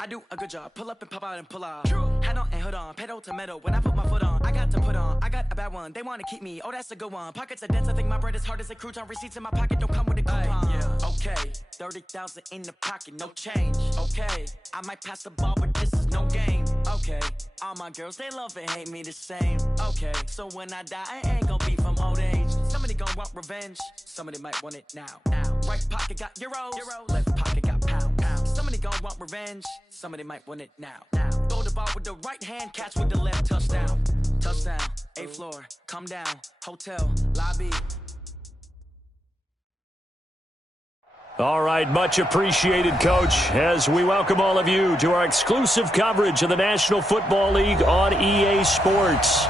I do a good job. Pull up and pop out and pull out. Head on and hood on, pedal to metal. When I put my foot on, I got to put on. I got a bad one. They want to keep me. Oh, that's a good one. Pockets are dense. I think my bread is hard as a crouton. Receipts in my pocket don't come with a coupon. Yeah. Okay, 30,000 in the pocket, no change. Okay, I might pass the ball, but this is no game. Okay, all my girls they love and hate me the same. Okay, so when I die, I ain't gonna be from old age. Somebody gonna want revenge. Somebody might want it now. Right pocket got euros. Left pocket got pounds. Somebody gonna want revenge. Somebody might want it now. Throw the ball with the right hand, catch with the left. Touchdown. Touchdown. A floor. Come down. Hotel. Lobby. All right, much appreciated, Coach, as we welcome all of you to our exclusive coverage of the National Football League on EA Sports.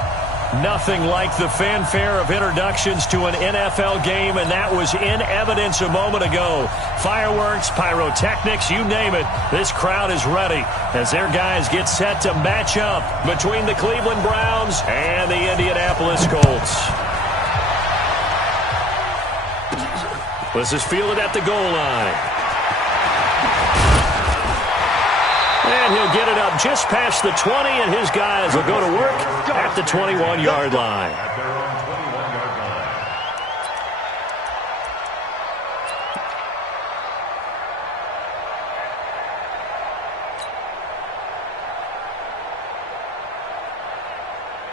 Nothing like the fanfare of introductions to an NFL game, and that was in evidence a moment ago. Fireworks, pyrotechnics, you name it. This crowd is ready as their guys get set to match up between the Cleveland Browns and the Indianapolis Colts. This is fielded at the goal line. And he'll get it up just past the 20, and his guys will go to work at the 21-yard line.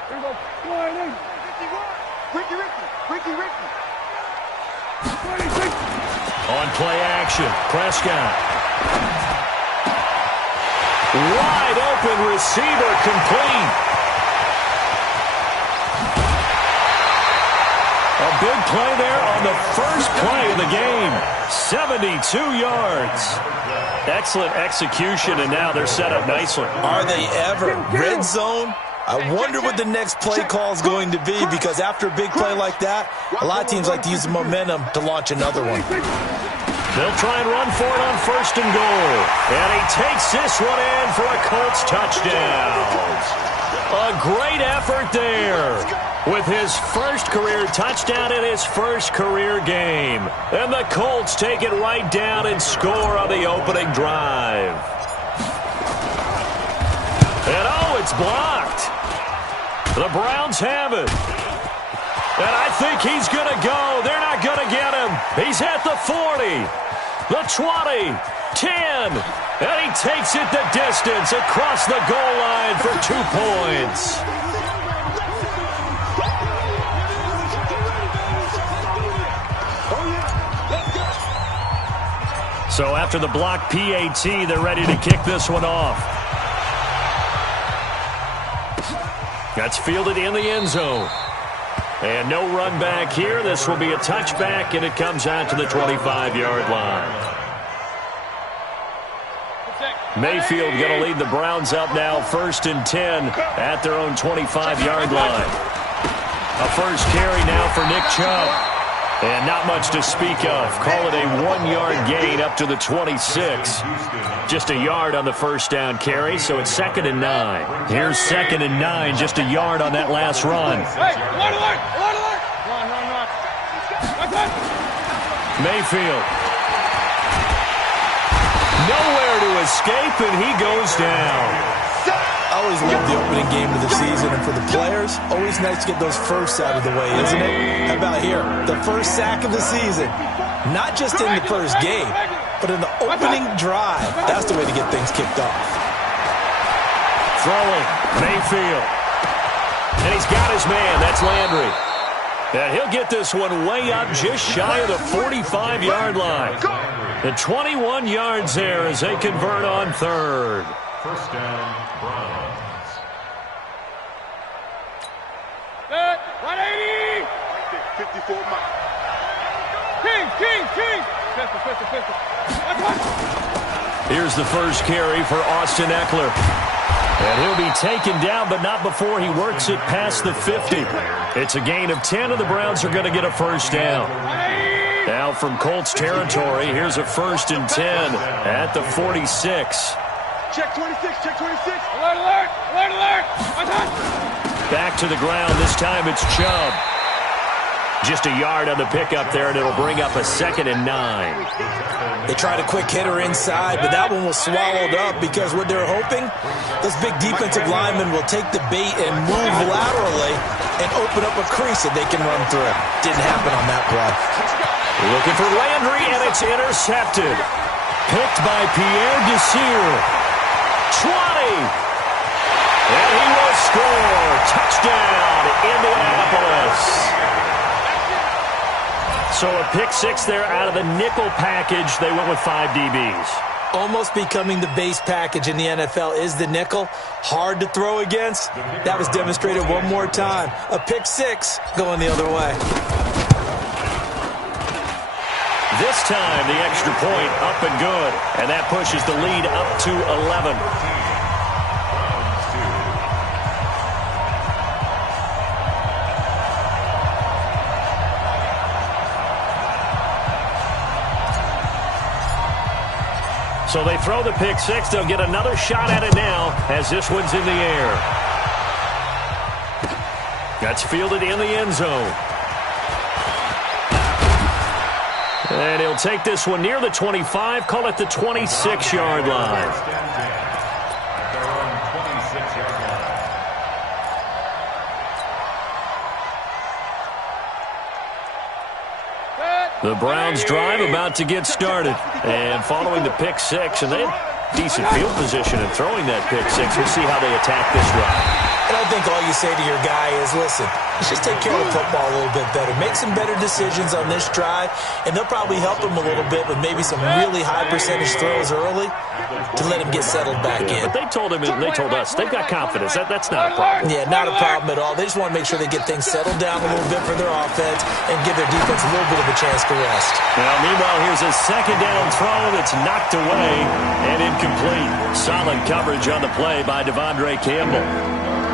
Here we go. Ricky. On play action, Prescott. Wide open receiver, complete. A big play there on the first play of the game. 72 yards. Excellent execution, and now they're set up nicely. Are they ever? Red zone? I wonder what the next play call is going to be, because after a big play like that, a lot of teams like to use the momentum to launch another one. They'll try and run for it on first and goal. And he takes this one in for a Colts touchdown. A great effort there with his first career touchdown in his first career game. And the Colts take it right down and score on the opening drive. And oh, it's blocked. The Browns have it. And I think he's going to go. They're not going to get him. He's at the 40, the 20, 10. And he takes it the distance across the goal line for 2 points. So after the block PAT, they're ready to kick this one off. That's fielded in the end zone. And no run back here. This will be a touchback, and it comes out to the 25-yard line. Mayfield going to lead the Browns up now, 1st and 10 at their own 25-yard line. A first carry now for Nick Chubb. And not much to speak of. Call it a 1-yard gain up to the 26. Just a yard on the first down carry, so it's 2nd and 9. Here's 2nd and 9, just a yard on that last run. Mayfield. Nowhere to escape, and he goes down. I always love the opening game of the season, and for the players, always nice to get those firsts out of the way, isn't it? How about here? The first sack of the season. Not just in the first game, but in the opening drive. That's the way to get things kicked off. Throwing, Mayfield. And he's got his man. That's Landry. And he'll get this one way up just shy of the 45-yard line. The 21 yards there as they convert on 3rd. First down, Browns. 180! 54 miles. King! Here's the first carry for Austin Eckler. And he'll be taken down, but not before he works it past the 50. It's a gain of 10, and the Browns are going to get a first down. Now from Colts territory, here's a 1st and 10 at the 46. Check 26. Alert! Back to the ground. This time it's Chubb. Just a yard on the pickup there, and it'll bring up a 2nd and 9. They tried a quick hitter inside, but that one was swallowed up because what they're hoping, those big defensive linemen will take the bait and move laterally and open up a crease that they can run through. Didn't happen on that play. Looking for Landry, and it's intercepted. Picked by Pierre Desir. 20. And he will score. Touchdown, Indianapolis. So a pick 6 there out of the nickel package. They went with 5 DBs. Almost becoming the base package in the NFL is the nickel. Hard to throw against. That was demonstrated one more time. A pick 6 going the other way. This time, the extra point up and good. And that pushes the lead up to 11. So they throw the pick 6. They'll get another shot at it now as this one's in the air. That's fielded in the end zone. And he'll take this one near the 25, call it the 26-yard line. The Browns drive about to get started. And following the pick 6, and they had decent field position in throwing that pick 6. We'll see how they attack this drive. And I think all you say to your guy is, listen, let's just take care of the football a little bit better. Make some better decisions on this drive, and they'll probably help him a little bit with maybe some really high percentage throws early to let him get settled back in. But they told him, and they told us, they've got confidence. That's not a problem. Yeah, not a problem at all. They just want to make sure they get things settled down a little bit for their offense and give their defense a little bit of a chance to rest. Now, meanwhile, here's a 2nd down throw that's knocked away and incomplete. Solid coverage on the play by Devondre Campbell.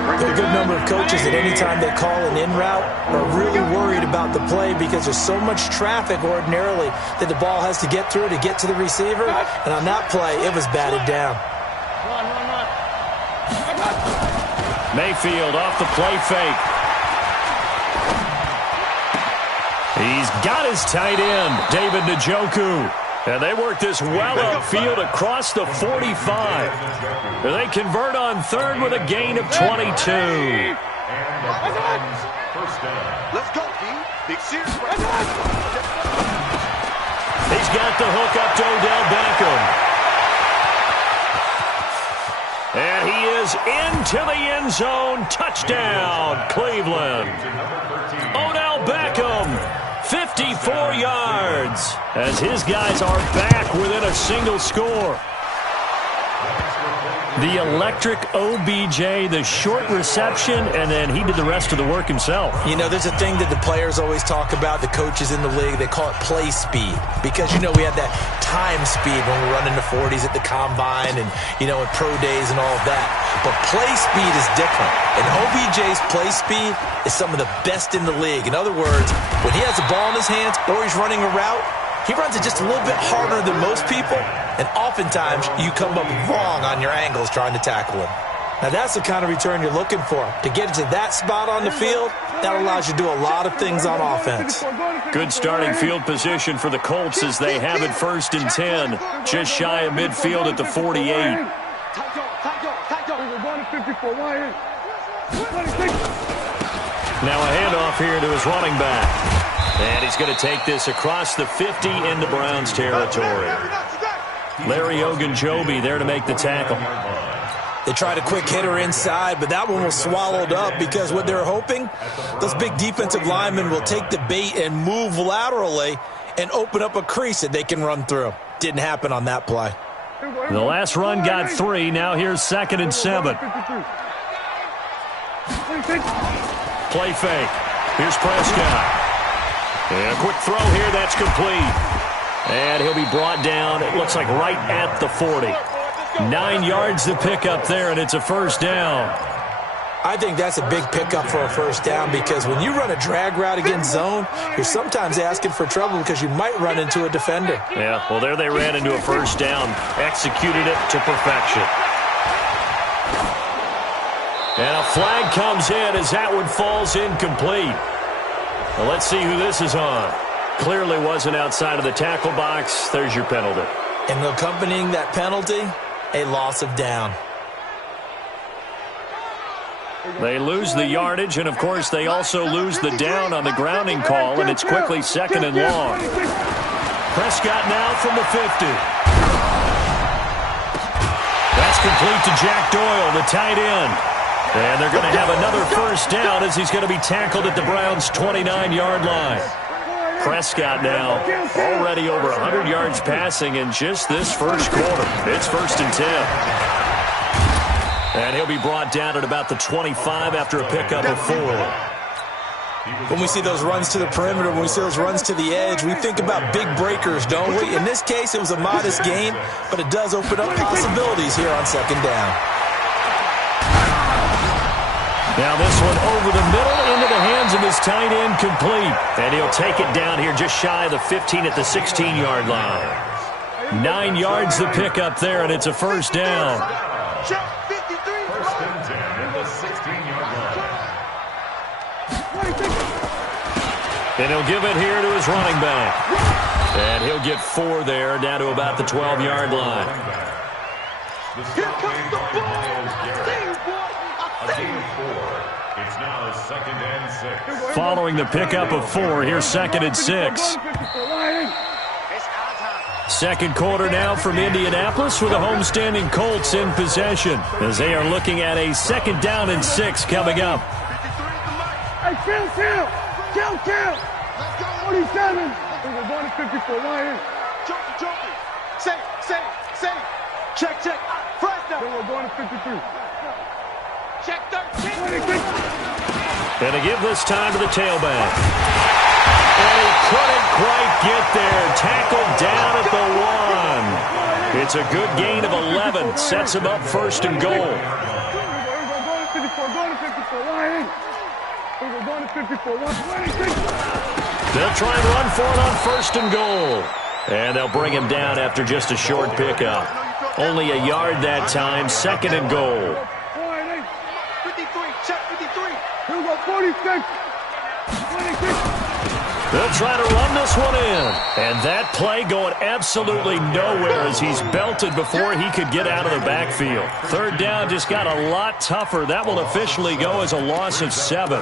There are a good number of coaches that any time they call an in route are really worried about the play because there's so much traffic ordinarily that the ball has to get through to get to the receiver. And on that play, it was batted down. Mayfield off the play fake. He's got his tight end, David Njoku. And they work this well upfield across the 45. And they convert on 3rd with a gain of 22. Let's go, King. Big series. He's got the hook up to Odell Beckham. And he is into the end zone. Touchdown, Cleveland. Odell Beckham. 54 yards as his guys are back within a single score. The electric OBJ, the short reception, and then he did the rest of the work himself. You know, there's a thing that the players always talk about, the coaches in the league, they call it play speed. Because, you know, we have that time speed when we're running the 40s at the combine and, you know, at pro days and all of that. But play speed is different. And OBJ's play speed is some of the best in the league. In other words, when he has the ball in his hands or he's running a route, he runs it just a little bit harder than most people, and oftentimes you come up wrong on your angles trying to tackle him. Now that's the kind of return you're looking for. To get to that spot on the field, that allows you to do a lot of things on offense. Good starting field position for the Colts as they have it 1st and 10, just shy of midfield at the 48. Now a handoff here to his running back. And he's going to take this across the 50 into Browns territory. Larry Ogunjobi there to make the tackle. They tried a quick hitter inside, but that one was swallowed up because what they're hoping, those big defensive linemen will take the bait and move laterally and open up a crease that they can run through. Didn't happen on that play. The last run got 3. Now here's 2nd and 7. Play fake. Here's Prescott. And a quick throw here, that's complete. And he'll be brought down, it looks like right at the 40. 9 yards to pick up there, and it's a 1st down. I think that's a big pickup for a 1st down because when you run a drag route against zone, you're sometimes asking for trouble because you might run into a defender. Yeah, well, there they ran into a 1st down, executed it to perfection. And a flag comes in as that one falls incomplete. Well, let's see who this is on. Clearly wasn't outside of the tackle box. There's your penalty. And accompanying that penalty, a loss of down. They lose the yardage, and, of course, they also lose the down on the grounding call, and it's quickly 2nd and long. Prescott now from the 50. That's complete to Jack Doyle, the tight end. And they're going to have another first down as he's going to be tackled at the Browns' 29-yard line. Prescott now already over 100 yards passing in just this first quarter. It's 1st and 10. And he'll be brought down at about the 25 after a pickup of 4. When we see those runs to the perimeter, when we see those runs to the edge, we think about big breakers, don't we? In this case, it was a modest gain, but it does open up possibilities here on 2nd down. Now this one over the middle into the hands of his tight end, complete. And he'll take it down here just shy of the 15 at the 16-yard line. 9 yards the pickup there, and it's a first down. 1st and 10 at the 16-yard line. And he'll give it here to his running back. And he'll get 4 there, down to about the 12-yard line. Here comes the ball. A gain of 4. It's now 2nd and 6. Following the pickup of 4, here's 2nd and 6. Second quarter now from Indianapolis with the homestanding Colts in possession as they are looking at a 2nd down and 6 coming up. Hey, kill. 47. We're going to 54. Ryan. Jumpy. Say. Check. Fresh down. We're going to 53. Check 13. And to give this time to the tailback. And he couldn't quite get there. Tackled down at the 1. It's a good gain of 11. Sets him up 1st and goal. We're going to 54. Ryan. We're going to 54. 126. They'll try and run for it on 1st and goal. And they'll bring him down after just a short pickup. Only a yard that time. 2nd and goal. 53. Check 53. Here we go. 46. 26. They'll try to run this one in. And that play going absolutely nowhere as he's belted before he could get out of the backfield. 3rd down just got a lot tougher. That will officially go as a loss of 7.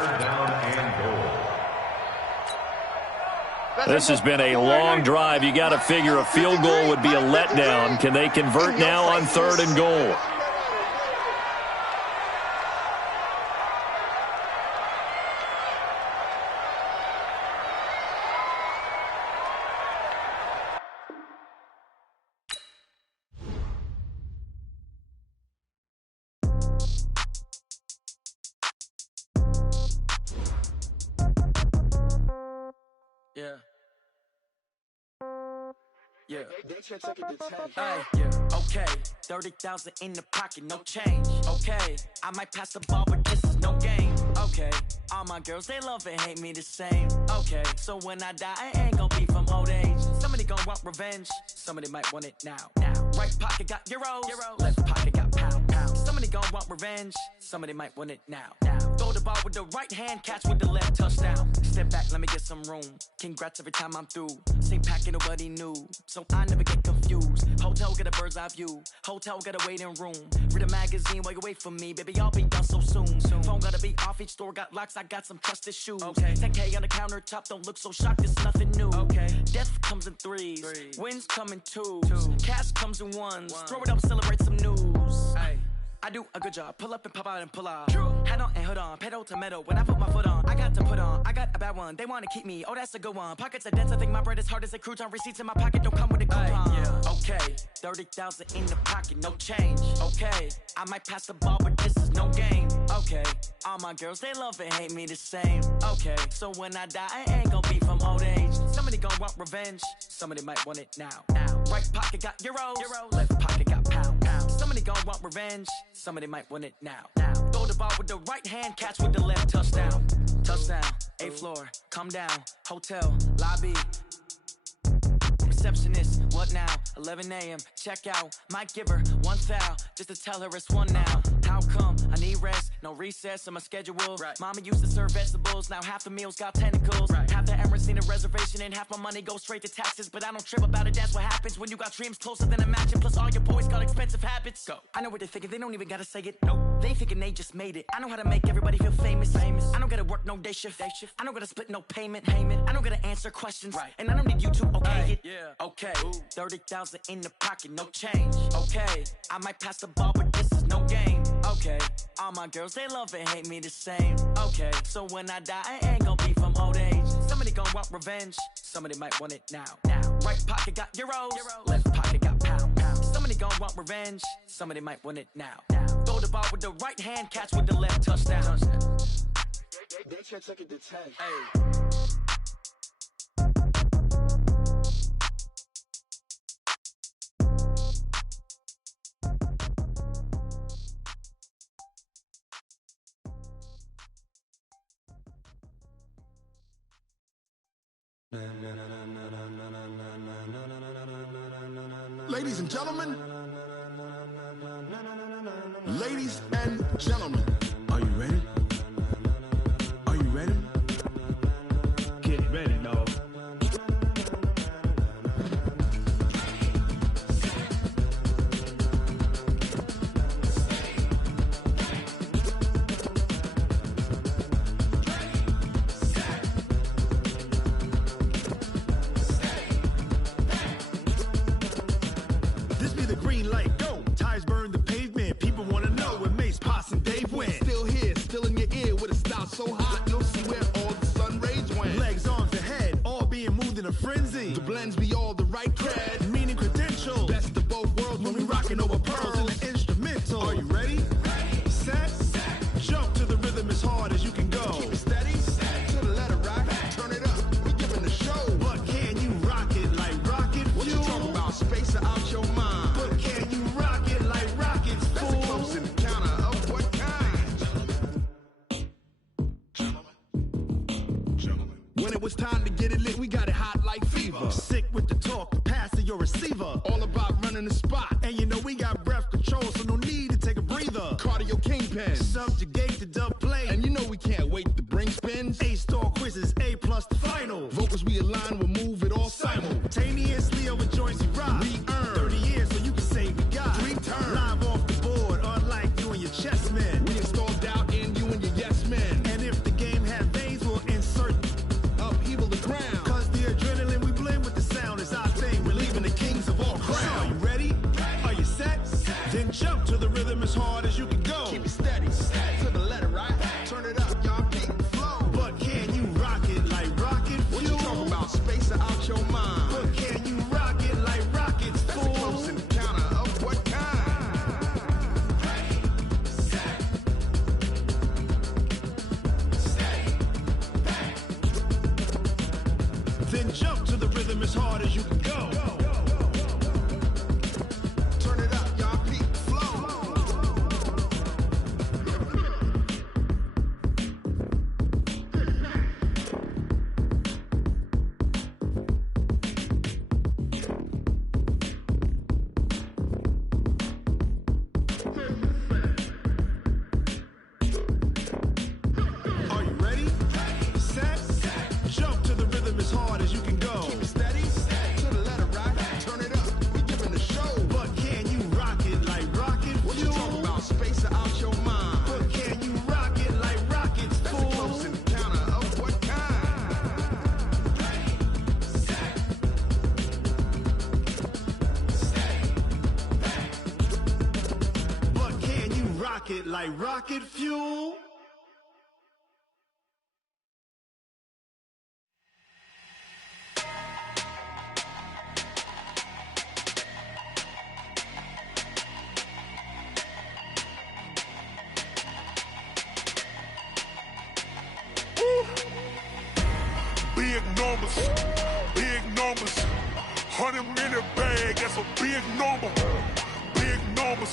This has been a long drive. You got to figure a field goal would be a letdown. Can they convert now on 3rd and goal? Yeah. Okay. 30,000 in the pocket, no change. Okay. I might pass the ball, but this is no game. Okay. All my girls, they love and hate me the same. Okay. So when I die, I ain't gonna be from old age. Somebody gonna want revenge. Somebody might want it now. Right pocket got euros. Left pocket got pound. Somebody gonna want revenge. Somebody might want it now. Throw the ball with the right hand, catch with the left, touchdown. Step back, let me get some room. Congrats every time I'm through. Same packet, nobody knew. So I never get confused. Hotel get a bird's eye view. Hotel got a waiting room. Read a magazine while you wait for me. Baby, I'll be done so soon. Phone gotta be off, each store got locks. I got some trusted shoes. Okay. 10K on the countertop, don't look so shocked, it's nothing new. Okay. Death comes in threes. Wins come in twos. Cash comes in ones. Throw it up, celebrate some news. Ay. I do a good job. Pull up and pop out and pull out. Hat on and hood on. Pedal to metal. When I put my foot on, I got to put on. I got a bad one. They want to keep me. Oh, that's a good one. Pockets are dense. I think my bread is hard as a crouton. Receipts in my pocket don't come with a coupon. Okay. 30,000 in the pocket. No change. Okay. I might pass the ball, but this is no game. Okay. All my girls, they love and hate me the same. Okay. So when I die, I ain't gonna be from old age. Somebody gonna want revenge. Somebody might want it now. Right pocket got euros. Left pocket got pound. Somebody gonna want revenge. Somebody might want it now. Throw the ball with the right hand, catch with the left, touchdown. Touchdown, 8th floor, come down, hotel, lobby. Receptionist, what now? 11 a.m., check out. Might give her one foul, just to tell her it's one now. How come? I need rest, no recess on my schedule. Right. Mama used to serve vegetables, now half the meals got tentacles. Right. Half the Emirates need a reservation and half my money goes straight to taxes. But I don't trip about it, that's what happens when you got dreams closer than a match. Plus all your boys got expensive habits. Go. I know what they're thinking, they don't even gotta say it. Nope. They thinking they just made it. I know how to make everybody feel famous. I don't gotta work no day shift. I don't gotta split no payment. I don't gotta answer questions. Right. And I don't need you to okay it. Yeah. Okay. 30,000 in the pocket, no change. Okay. I might pass the ball, but this is no game. Okay. All my girls, they love and hate me the same. Okay. So when I die, I ain't gonna be from old age. Somebody gon' want revenge. Somebody might want it now. Right pocket got euros. Left pocket got pounds. Somebody gon' want revenge. Somebody might want it now. Throw the ball with the right hand, catch with the left, touchdown. They check it to 10. Hey. Ladies and gentlemen, are you ready? Are you ready? Get ready, dog. This be the green light, go. Tires burn the pavement. People want to know where Mace, Poss, and Dave went. Still here, still in your ear with a style so hot, you'll see where all the sun rays went. Legs, arms, and head, all being moved in a frenzy. The blends be all the right cred, meaning credentials. best of both worlds when we rockin' over pearls in the instrumental. Are you ready? Set, jump to the rhythm as hard as you can go. Keep it steady, to the letter rock, turn it up, we giving the show. But can you rock it like rocket fuel? What you talking about, space or out your mind? But can you rock it like rockets, That's fool? a close encounter of what kind? Gentlemen. When it was time to get it lit, we got it hot like fever. Sick with the talk, pass to your receiver. All about running the spot, And you know we got breath control, so no need to take a breather. cardio kingpin. Subjugate the dub play. And you know we can't wait to bring spins. A-star quizzes, A+ the final. Vocals we align, we'll move it all Simultaneously over joints we rock. We earn 30 years, so you can say we got 3 turns. live off the board, unlike you and your chess men. We install doubt in you and your yes men. And if the game had veins, we'll insert. Upheaval the ground. Cause the adrenaline we blend with the sound is our thing. We're leaving the kings of all So, crowns. Are you ready? Are you set? Then jump to the rhythm as hard as you can go. Keep it steady, to the letter right. Turn it up, y'all peak flow. But can you rock it like rocket fuel? What you talking about, space or out your mind? But can you rock it like rockets, That's a fool? close encounter of what kind? Then jump to the rhythm as hard as you can go. Turn it up, y'all peak flow. Are you ready? Set, jump to the rhythm as hard as you can go. Keep it steady, to the letter right. Turn it up, we giving the show. But can you rock it like rocket What you fuel? talking about, space or out your mind? But can you rock it like rockets, That's a close fool? encounter of what kind? But can you rock it like rocket fuel? Big numbers, 100 minute bag, that's a big number. Big numbers,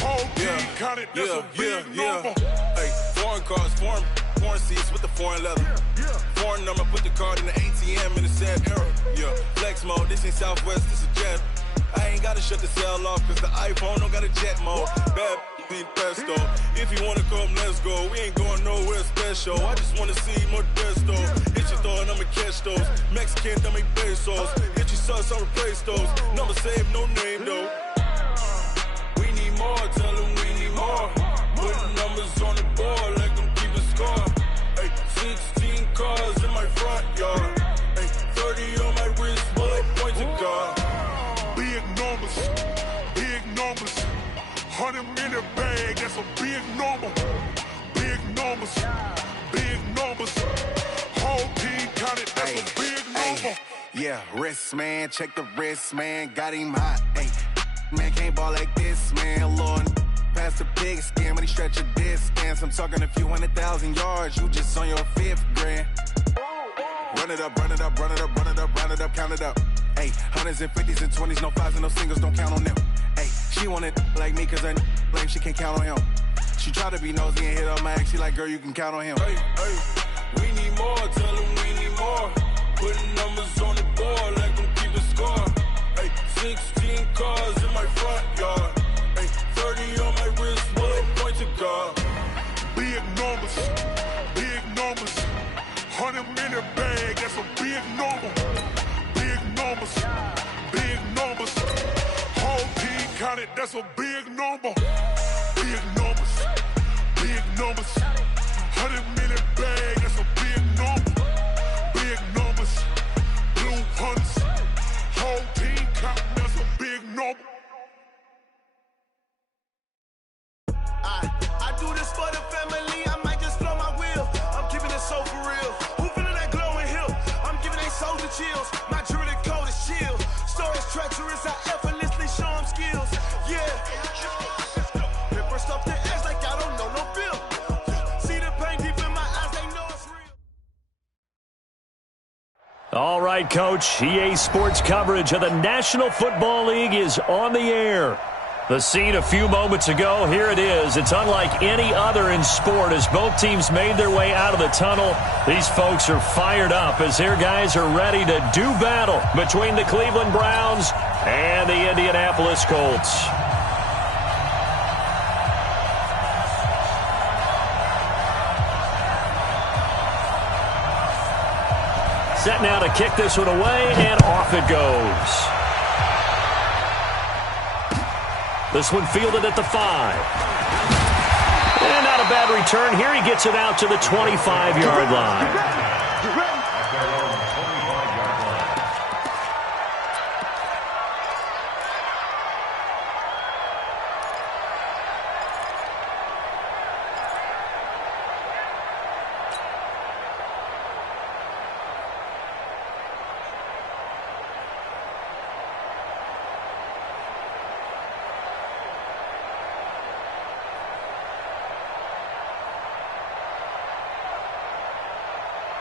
whole team counted, that's a big number. Hey, foreign cars, foreign seats with the foreign leather. Foreign number, put the card in the ATM in the sad era. Yeah, flex mode, this ain't Southwest, this is jet. I ain't gotta shut the cell off, cause the iPhone don't got a jet mode. Bad be pesto. If you wanna come, let's go. We ain't going nowhere special. I just wanna see more desto. Hit your throw and I'ma catch those. Mexican, dummy pesos. Hit your sauce, I'll replace those. Number save, no name though. We need more, tell them we need more. Putting numbers on the board, let them keep a score. Ay, 16 cars in my front yard. Ay, 30 on my wrist, bullet point to God. Big numbers, big numbers. 100 in the bag, that's a big number. Big numbers, big numbers. Whole team counted, that's a big number. Yeah, wrist man, check the wrist man, got him hot. Ay, man can't ball like this, man. Lord, past the big scan, when he stretch a distance. I'm talking a few 100,000 yards, you just on your 5th grand. Run it up, run it up, run it up, run it up, run it up, count it up. Ay, 100s and 50s and 20s, no 5s and no singles, don't count on them. Ay, she want it like me, cause her like she can't count on him. She try to be nosy and hit up my ex, she like, girl, you can count on him. Hey, hey, we need more, tell them we need more. Putting numbers on the board, let them keep a score. Hey, 16 cars in my front yard. Hey, 30 on my wrist, bullet point to God. Big numbers, big numbers. 100 in the bag, that's a big number. Big numbers, big numbers. Whole team counted, that's a big number. Big numbers, big numbers. 100 in the bag, that's a big number. Big numbers, blue hunts. Whole team counting, that's a big number. I do this for the family, I might just blow my wheel. I'm keeping it so for real. Who feeling that glowing hill? I'm giving they soldier chills. My jewelry code is chill. Stories treacherous, I effortlessly show them skills. Yeah. Paper stuff the edge like I don't know no feel. See the pain deep in my eyes, they know it's real. All right, Coach. EA Sports coverage of the National Football League is on the air. The scene a few moments ago, here it is. It's unlike any other in sport as both teams made their way out of the tunnel. These folks are fired up as their guys are ready to do battle between the Cleveland Browns and the Indianapolis Colts. Set now to kick this one away, and off it goes. This one fielded at the 5. And not a bad return. Here he gets it out to the 25-yard line.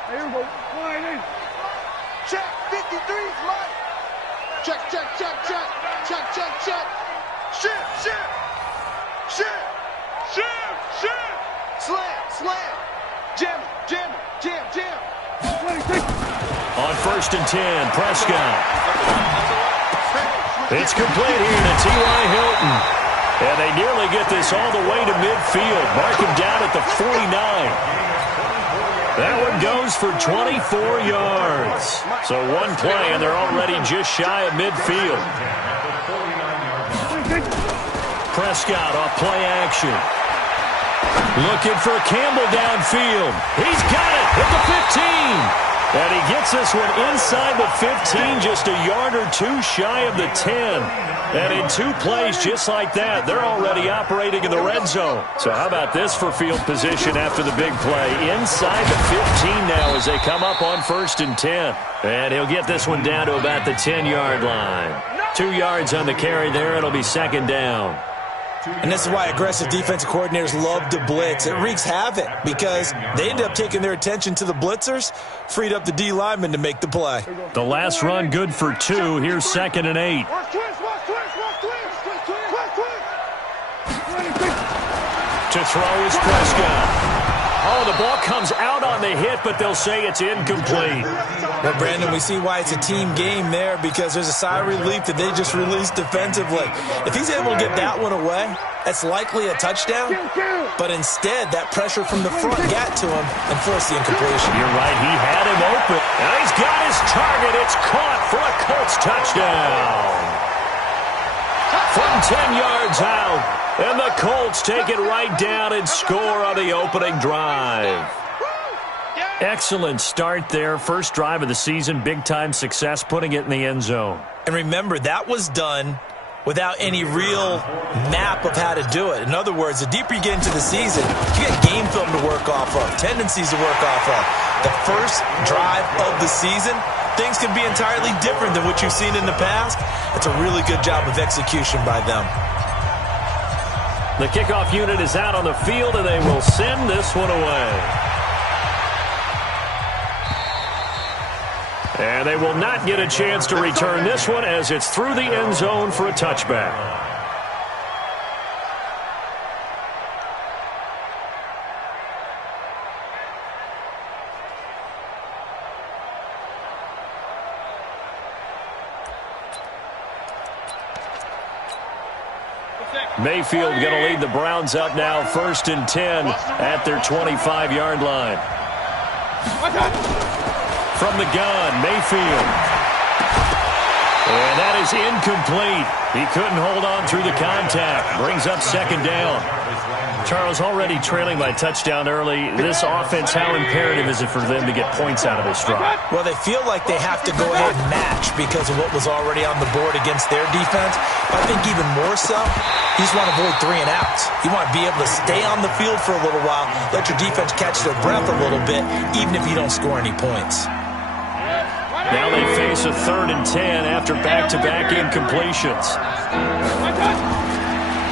Here we go. Line in. Check. 53's Mike. Check, check, check, check. Check, check, check. Shift, shift. Shift. Shift, shift. Slam, slam. Jam, jam, jam, jam. On 1st and 10, Prescott. It's complete here to T.Y. Hilton. And they nearly get this all the way to midfield. Mark him down at the 49. That one goes for 24 yards. So one play, and they're already just shy of midfield. Prescott off play action. Looking for Campbell downfield. He's got it at the 15. And he gets this one inside the 15, just a yard or two shy of the 10. And in 2 plays just like that, they're already operating in the red zone. So how about this for field position after the big play? Inside the 15 now as they come up on 1st and 10. And he'll get this one down to about the 10-yard line. 2 yards on the carry there. It'll be 2nd down. And this is why aggressive defensive coordinators love to blitz. It wreaks havoc because they ended up taking their attention to the blitzers, freed up the D lineman to make the play. The last run good for 2. Here's 2nd and 8. To throw is Prescott. Oh, the ball comes out on the hit, but they'll say it's incomplete. Well, Brandon, we see why it's a team game there, because there's a sigh of relief that they just released defensively. If he's able to get that one away, that's likely a touchdown. But instead, that pressure from the front got to him and forced the incompletion. You're right. He had him open. And he's got his target. It's caught for a Colts touchdown. From 10 yards out. And the Colts take it right down and score on the opening drive. Excellent start there. First drive of the season. Big-time success, putting it in the end zone. And remember, that was done without any real map of how to do it. In other words, the deeper you get into the season, you get game film to work off of, tendencies to work off of. The first drive of the season, things can be entirely different than what you've seen in the past. It's a really good job of execution by them. The kickoff unit is out on the field, and they will send this one away. And they will not get a chance to return this one as it's through the end zone for a touchback. Mayfield going to lead the Browns up now, 1st and 10 at their 25-yard line. From the gun, Mayfield. And that is incomplete. He couldn't hold on through the contact. Brings up 2nd down. Charles, already trailing by touchdown early. This offense, how imperative is it for them to get points out of this drive? Well, they feel like they have to go ahead and match because of what was already on the board against their defense. But I think even more so, you just want to avoid 3 and outs. You want to be able to stay on the field for a little while, let your defense catch their breath a little bit, even if you don't score any points. Now they face a 3rd and 10 after back-to-back incompletions.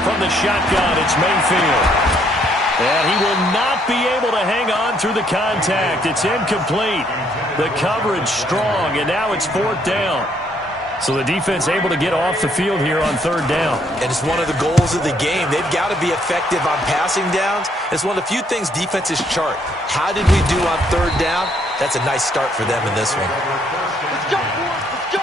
From the shotgun, it's Mayfield. And he will not be able to hang on through the contact. It's incomplete. The coverage strong, and now it's 4th down. So the defense able to get off the field here on 3rd down. And it's one of the goals of the game. They've got to be effective on passing downs. It's one of the few things defenses chart. How did we do on 3rd down? That's a nice start for them in this one. Let's go, boys. Let's go.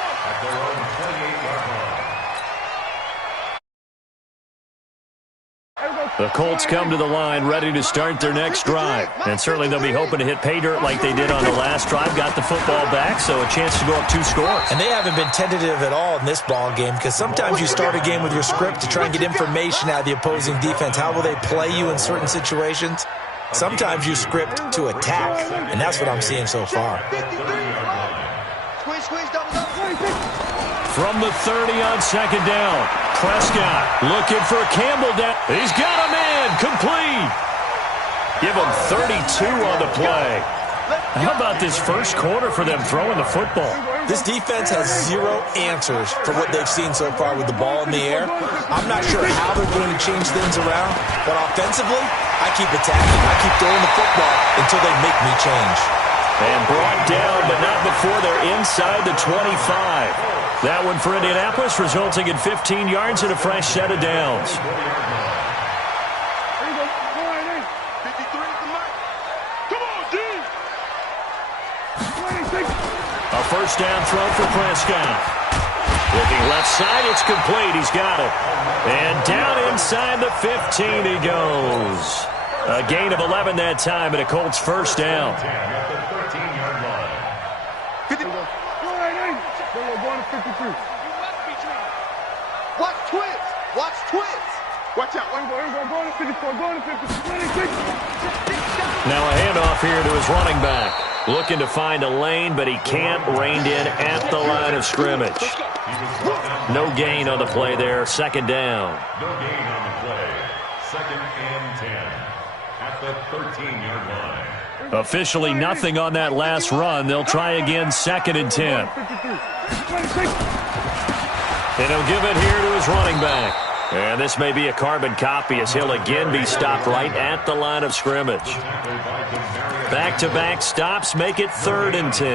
The Colts come to the line ready to start their next drive. And certainly they'll be hoping to hit pay dirt like they did on the last drive. Got the football back, so a chance to go up 2 scores. And they haven't been tentative at all in this ball game because sometimes you start a game with your script to try and get information out of the opposing defense. How will they play you in certain situations? Sometimes you script to attack, and that's what I'm seeing so far. Squeeze, double up. From the 30 on 2nd down, Prescott looking for Campbell down. He's got a man, complete. Give him 32 on the play. How about this first quarter for them throwing the football? This defense has 0 answers for what they've seen so far with the ball in the air. I'm not sure how they're going to change things around, but offensively, I keep attacking. I keep throwing the football until they make me change. And brought down, but not before they're inside the 25. That one for Indianapolis, resulting in 15 yards and a fresh set of downs. A first down throw for Prescott. Looking left side, it's complete. He's got it. And down inside the 15 he goes. A gain of 11 that time, and a Colts first down. Watch twins. Watch twins. Watch out. Now a handoff here to his running back. Looking to find a lane, but he can't. Reined in at the line of scrimmage. No gain on the play there. 2nd down. No gain on the play. 2nd and 10 at the 13-yard line. Officially nothing on that last run. They'll try again, 2nd and 10. And he'll give it here to his running back. And this may be a carbon copy as he'll again be stopped right at the line of scrimmage. Back-to-back stops make it 3rd and 10.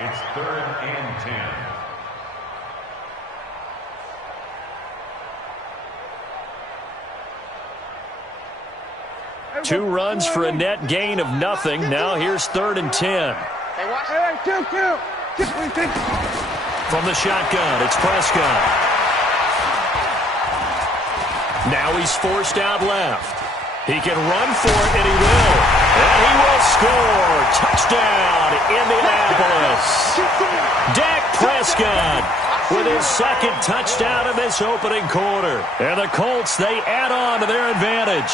It's 3rd and 10. 2 runs for a net gain of nothing. Now here's 3rd and 10. From the shotgun, it's Prescott. Now he's forced out left. He can run for it, and he will. And he will score. Touchdown, Indianapolis. Dak Prescott with his 2nd touchdown in this opening quarter. And the Colts, they add on to their advantage.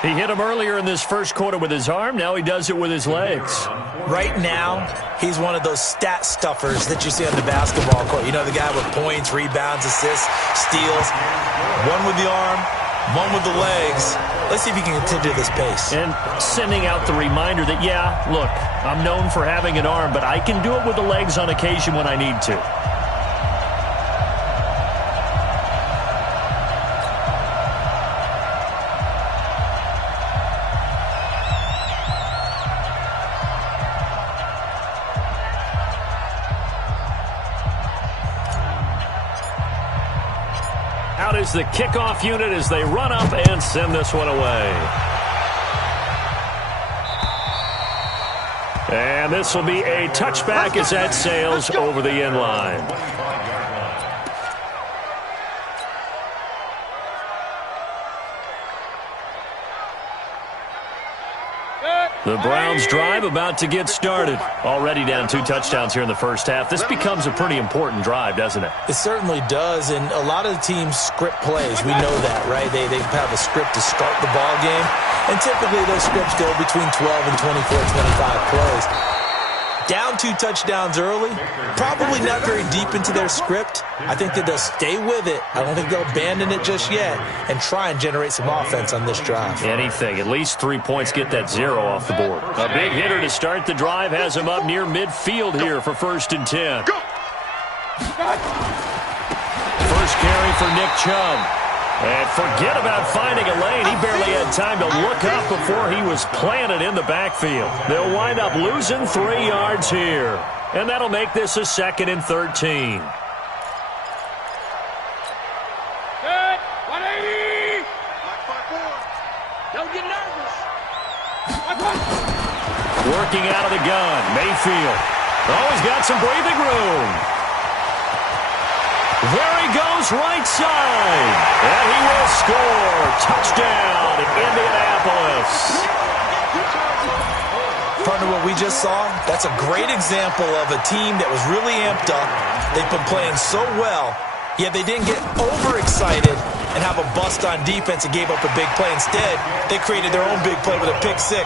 He hit him earlier in this first quarter with his arm. Now he does it with his legs. Right now, he's one of those stat stuffers that you see on the basketball court. You know, the guy with points, rebounds, assists, steals. One with the arm, one with the legs. Let's see if he can continue this pace. And sending out the reminder that, yeah, look, I'm known for having an arm, but I can do it with the legs on occasion when I need to. Out is the kickoff unit as they run up and send this one away. And this will be a touchback as that sails over the end line. The Browns drive about to get started. Already down 2 touchdowns here in the first half. This becomes a pretty important drive, doesn't it? It certainly does, and a lot of the teams script plays. We know that, right? They have a script to start the ball game, and typically those scripts go between 12 and 24, 25 plays. Down 2 touchdowns early, probably not very deep into their script. I think that they'll stay with it. I don't think they'll abandon it just yet and try and generate some offense on this drive. Anything. At least 3 points, get that 0 off the board. A big hitter to start the drive has him up near midfield here for 1st and 10. First carry for Nick Chubb. And forget about finding a lane. He barely had time to look up before he was planted in the backfield. They'll wind up losing 3 yards here. And that'll make this a 2nd and 13. Don't get nervous. Working out of the gun, Mayfield. Oh, he's got some breathing room. There he goes, right side. And he will score. Touchdown, Indianapolis. Partner, what we just saw, that's a great example of a team that was really amped up. They've been playing so well, yet they didn't get overexcited and have a bust on defense and gave up a big play. Instead, they created their own big play with a pick 6.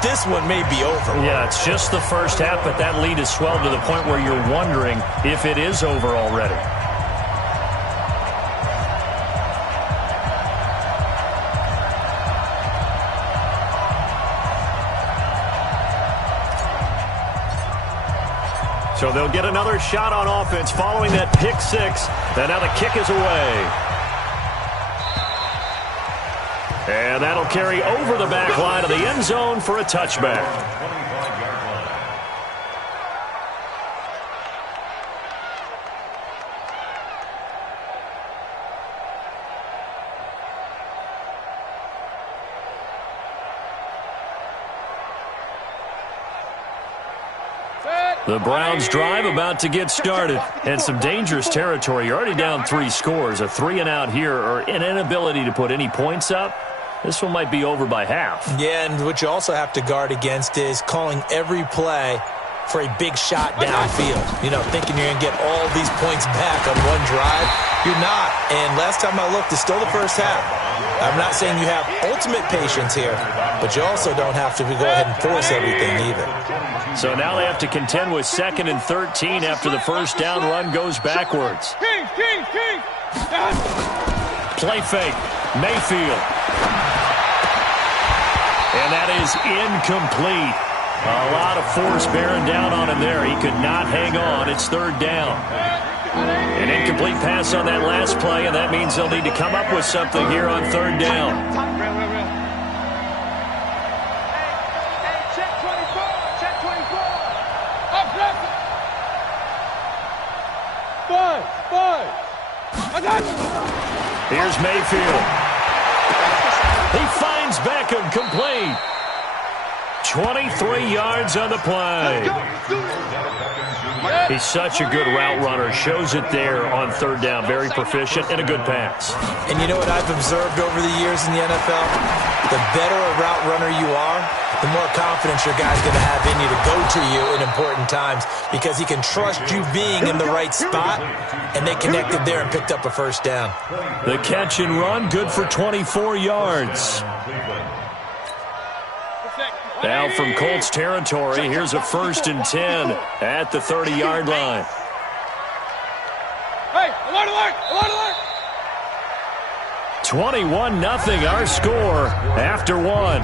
This one may be over. Yeah, it's just the first half, but that lead has swelled to the point where you're wondering if it is over already. So they'll get another shot on offense following that pick 6. And now the kick is away. And that'll carry over the back line of the end zone for a touchback. The Browns drive about to get started. And some dangerous territory. You're already down 3 scores. A 3 and out here, or an inability to put any points up. This one might be over by half. Yeah, and what you also have to guard against is calling every play for a big shot downfield. You know, thinking you're going to get all these points back on one drive. You're not. And last time I looked, it's still the first half. I'm not saying you have ultimate patience here, but you also don't have to go ahead and force everything either. So now they have to contend with 2nd and 13 after the first down run goes backwards. Play fake. Mayfield. And that is incomplete. A lot of force bearing down on him there. He could not hang on. It's 3rd down. An incomplete pass on that last play, and that means they'll need to come up with something here on 3rd down. Check 24. Check 24. Up left. 5. I got you. Here's Mayfield. He finds finds Beckham, complete. 23 yards on the play. He's such a good route runner. Shows it there on third down. Very proficient and a good pass. And you know what I've observed over the years in the NFL? The better a route runner you are, the more confidence your guy's going to have in you to go to you in important times because he can trust you being in the right spot, and they connected there and picked up a first down. The catch and run, good for 24 yards. Now from Colts territory, here's a 1st and 10 at the 30-yard line. Hey, alert, alert, alert, alert! 21-0 our score after one.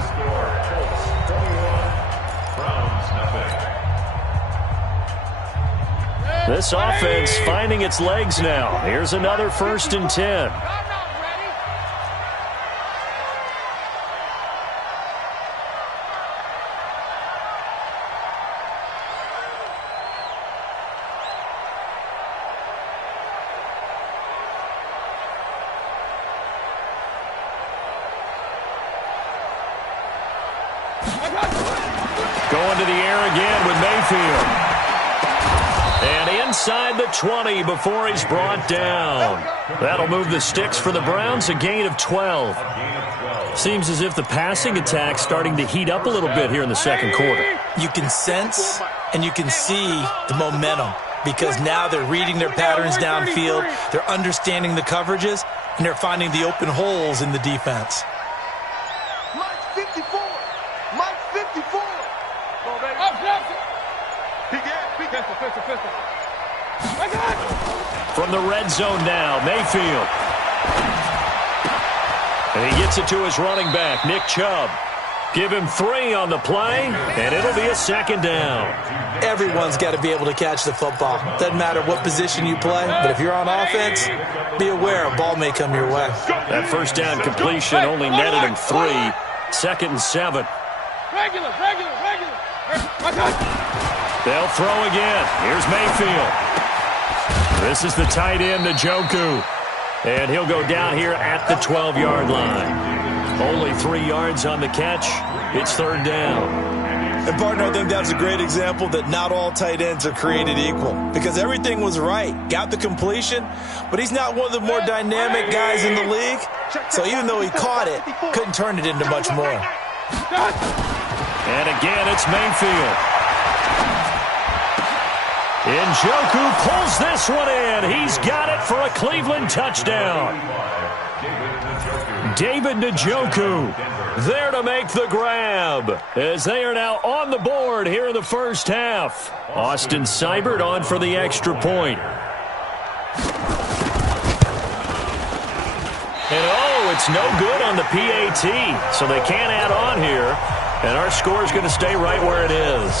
This offense finding its legs now. Here's another 1st and 10. Going to the air again with Mayfield. And inside the 20 before he's brought down. That'll move the sticks for the Browns, a gain of 12. Seems as if the passing attack's starting to heat up a little bit here in the second quarter. You can sense and you can see the momentum because now they're reading their patterns downfield, they're understanding the coverages, and they're finding the open holes in the defense. Mike 54! Mike 54! Go, baby. Up. Pistol. From the red zone now, Mayfield. And he gets it to his running back, Nick Chubb. Give him 3 on the play, and it'll be a second down. Everyone's got to be able to catch the football. Doesn't matter what position you play, but if you're on offense, be aware a ball may come your way. That first down completion only netted him 3. 2nd and 7. Regular. They'll throw again. Here's Mayfield. This is the tight end, Njoku. And he'll go down here at the 12-yard line. Only 3 yards on the catch. It's 3rd down. And, partner, I think that's a great example that not all tight ends are created equal because everything was right. Got the completion, but he's not one of the more dynamic guys in the league. So even though he caught it, couldn't turn it into much more. And again, it's Mayfield. Njoku pulls this one in. He's got it for a Cleveland touchdown. David Njoku there to make the grab as they are now on the board here in the first half. Austin Seibert on for the extra point. And it's no good on the PAT, so they can't add on here. And our score is going to stay right where it is.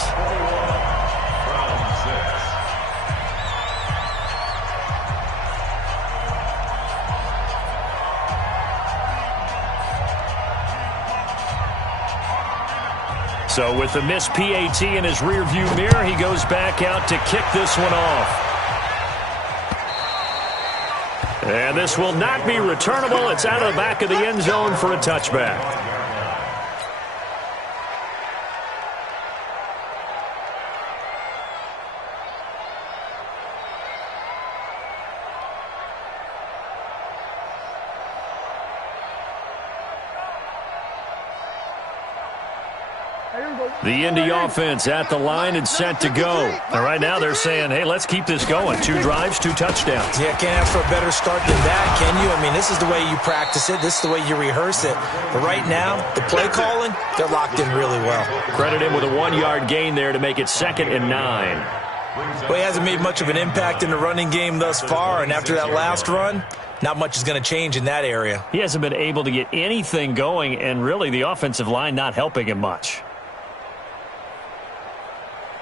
So with the missed PAT in his rearview mirror, he goes back out to kick this one off. And this will not be returnable. It's out of the back of the end zone for a touchback. The Indy offense at the line and set to go. And right now they're saying, hey, let's keep this going. 2 drives, 2 touchdowns. Yeah, can't ask for a better start than that, can you? I mean, this is the way you practice it. This is the way you rehearse it. But right now, the play calling, they're locked in really well. Credit him with a 1-yard gain there to make it 2nd and 9. Well, he hasn't made much of an impact in the running game thus far. And after that last run, not much is going to change in that area. He hasn't been able to get anything going, and really the offensive line not helping him much.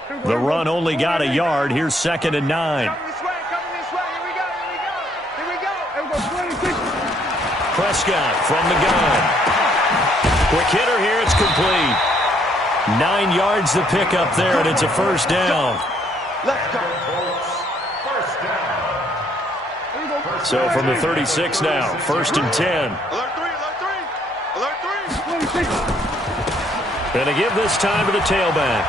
The run only got a yard. Here's 2nd and 9. Prescott from the gun. Quick hitter here. It's complete. 9 yards the pickup there, and it's a first down. So from the 36 now, 1st and 10. Going to give this time to the tailback.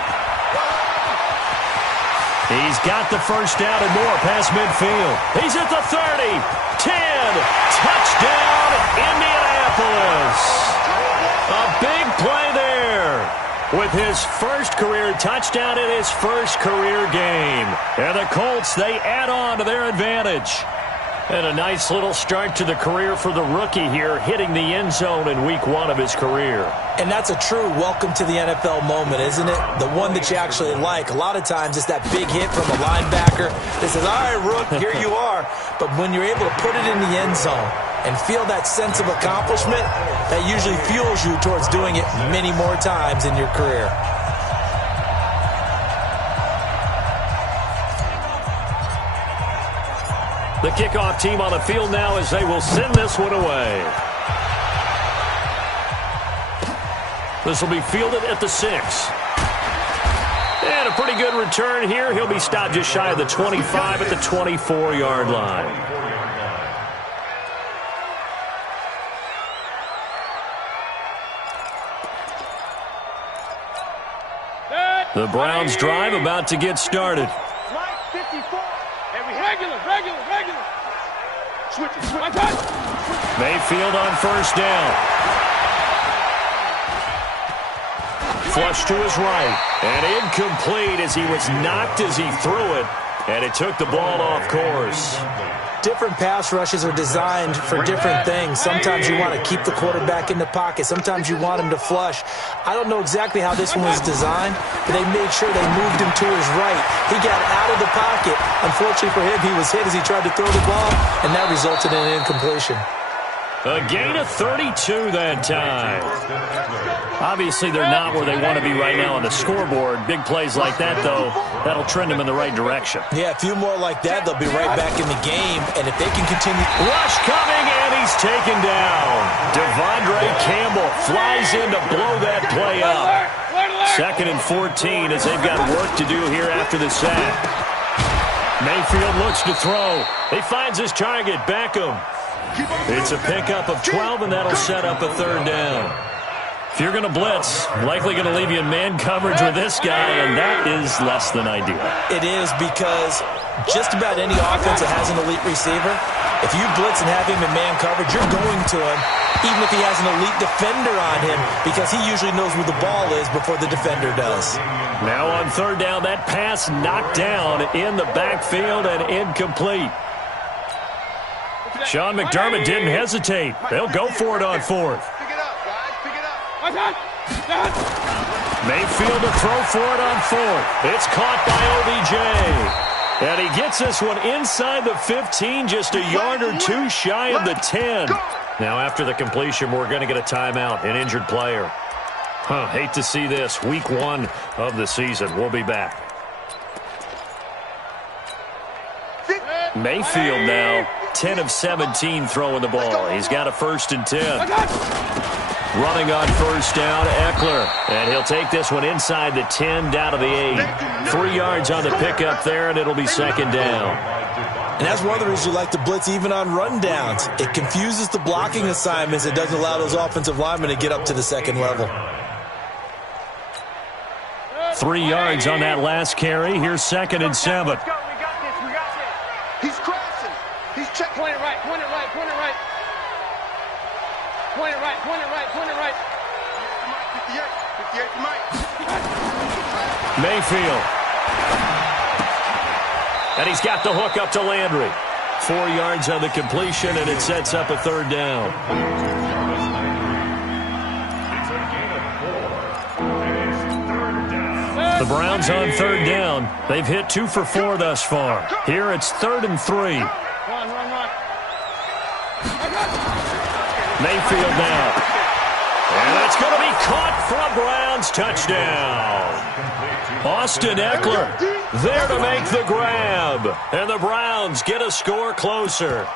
He's got the first down and more past midfield. He's at the 30, 10, touchdown, Indianapolis. A big play there with his first career touchdown in his first career game. And the Colts, they add on to their advantage. And a nice little start to the career for the rookie here, hitting the end zone in week 1 of his career. And that's a true welcome to the NFL moment, isn't it? The one that you actually like. A lot of times it's that big hit from a linebacker that says, all right, Rook, here you are. But when you're able to put it in the end zone and feel that sense of accomplishment, that usually fuels you towards doing it many more times in your career. The kickoff team on the field now as they will send this one away. This will be fielded at the 6. And a pretty good return here. He'll be stopped just shy of the 25 at the 24-yard line. The Browns drive about to get started. Regular. Switch. Mayfield on first down. Flush to his right. And incomplete as he was knocked as he threw it. And it took the ball off course. Different pass rushes are designed for different things. Sometimes you want to keep the quarterback in the pocket. Sometimes you want him to flush. I don't know exactly how this one was designed, but they made sure they moved him to his right. He got out of the pocket. Unfortunately for him, he was hit as he tried to throw the ball, and that resulted in an incompletion. A gain of 32 that time. Obviously, they're not where they want to be right now on the scoreboard. Big plays like that, though, that'll trend them in the right direction. Yeah, a few more like that, they'll be right back in the game. And if they can continue... Rush coming, and he's taken down. Devondre Campbell flies in to blow that play up. 2nd and 14 as they've got work to do here after the sack. Mayfield looks to throw. He finds his target, Beckham. It's a pickup of 12, and that'll set up a 3rd down. If you're going to blitz, likely going to leave you in man coverage with this guy, and that is less than ideal. It is, because just about any offense that has an elite receiver, if you blitz and have him in man coverage, you're going to him, even if he has an elite defender on him, because he usually knows where the ball is before the defender does. Now on 3rd down, that pass knocked down in the backfield and incomplete. Sean McDermott didn't hesitate. They'll go for it on 4th. Pick it up, guys. Pick it up. Mayfield to throw for it on 4th. It's caught by OBJ. And he gets this one inside the 15, just a yard or 2 shy of the 10. Now after the completion, we're going to get a timeout, an injured player. Hate to see this. Week 1 of the season. We'll be back. Mayfield now 10 of 17 throwing the ball. He's got a 1st and 10. Running on 1st down, Eckler. And he'll take this one inside the 10, down to the 8. 3 yards on the pickup there, and it'll be 2nd down. And that's one of the reasons you like to blitz even on rundowns. It confuses the blocking assignments. It doesn't allow those offensive linemen to get up to the 2nd level. 3 yards on that last carry. Here's 2nd and 7. He's crashing. He's checking. Point it right. Mayfield. And he's got the hook up to Landry. 4 yards on the completion, and it sets up a 3rd down. The Browns on 3rd down. They've hit 2 for 4 thus far. Here it's 3rd and 3. Mayfield now. And that's going to be caught for a Browns touchdown. Austin Eckler there to make the grab. And the Browns get a score closer.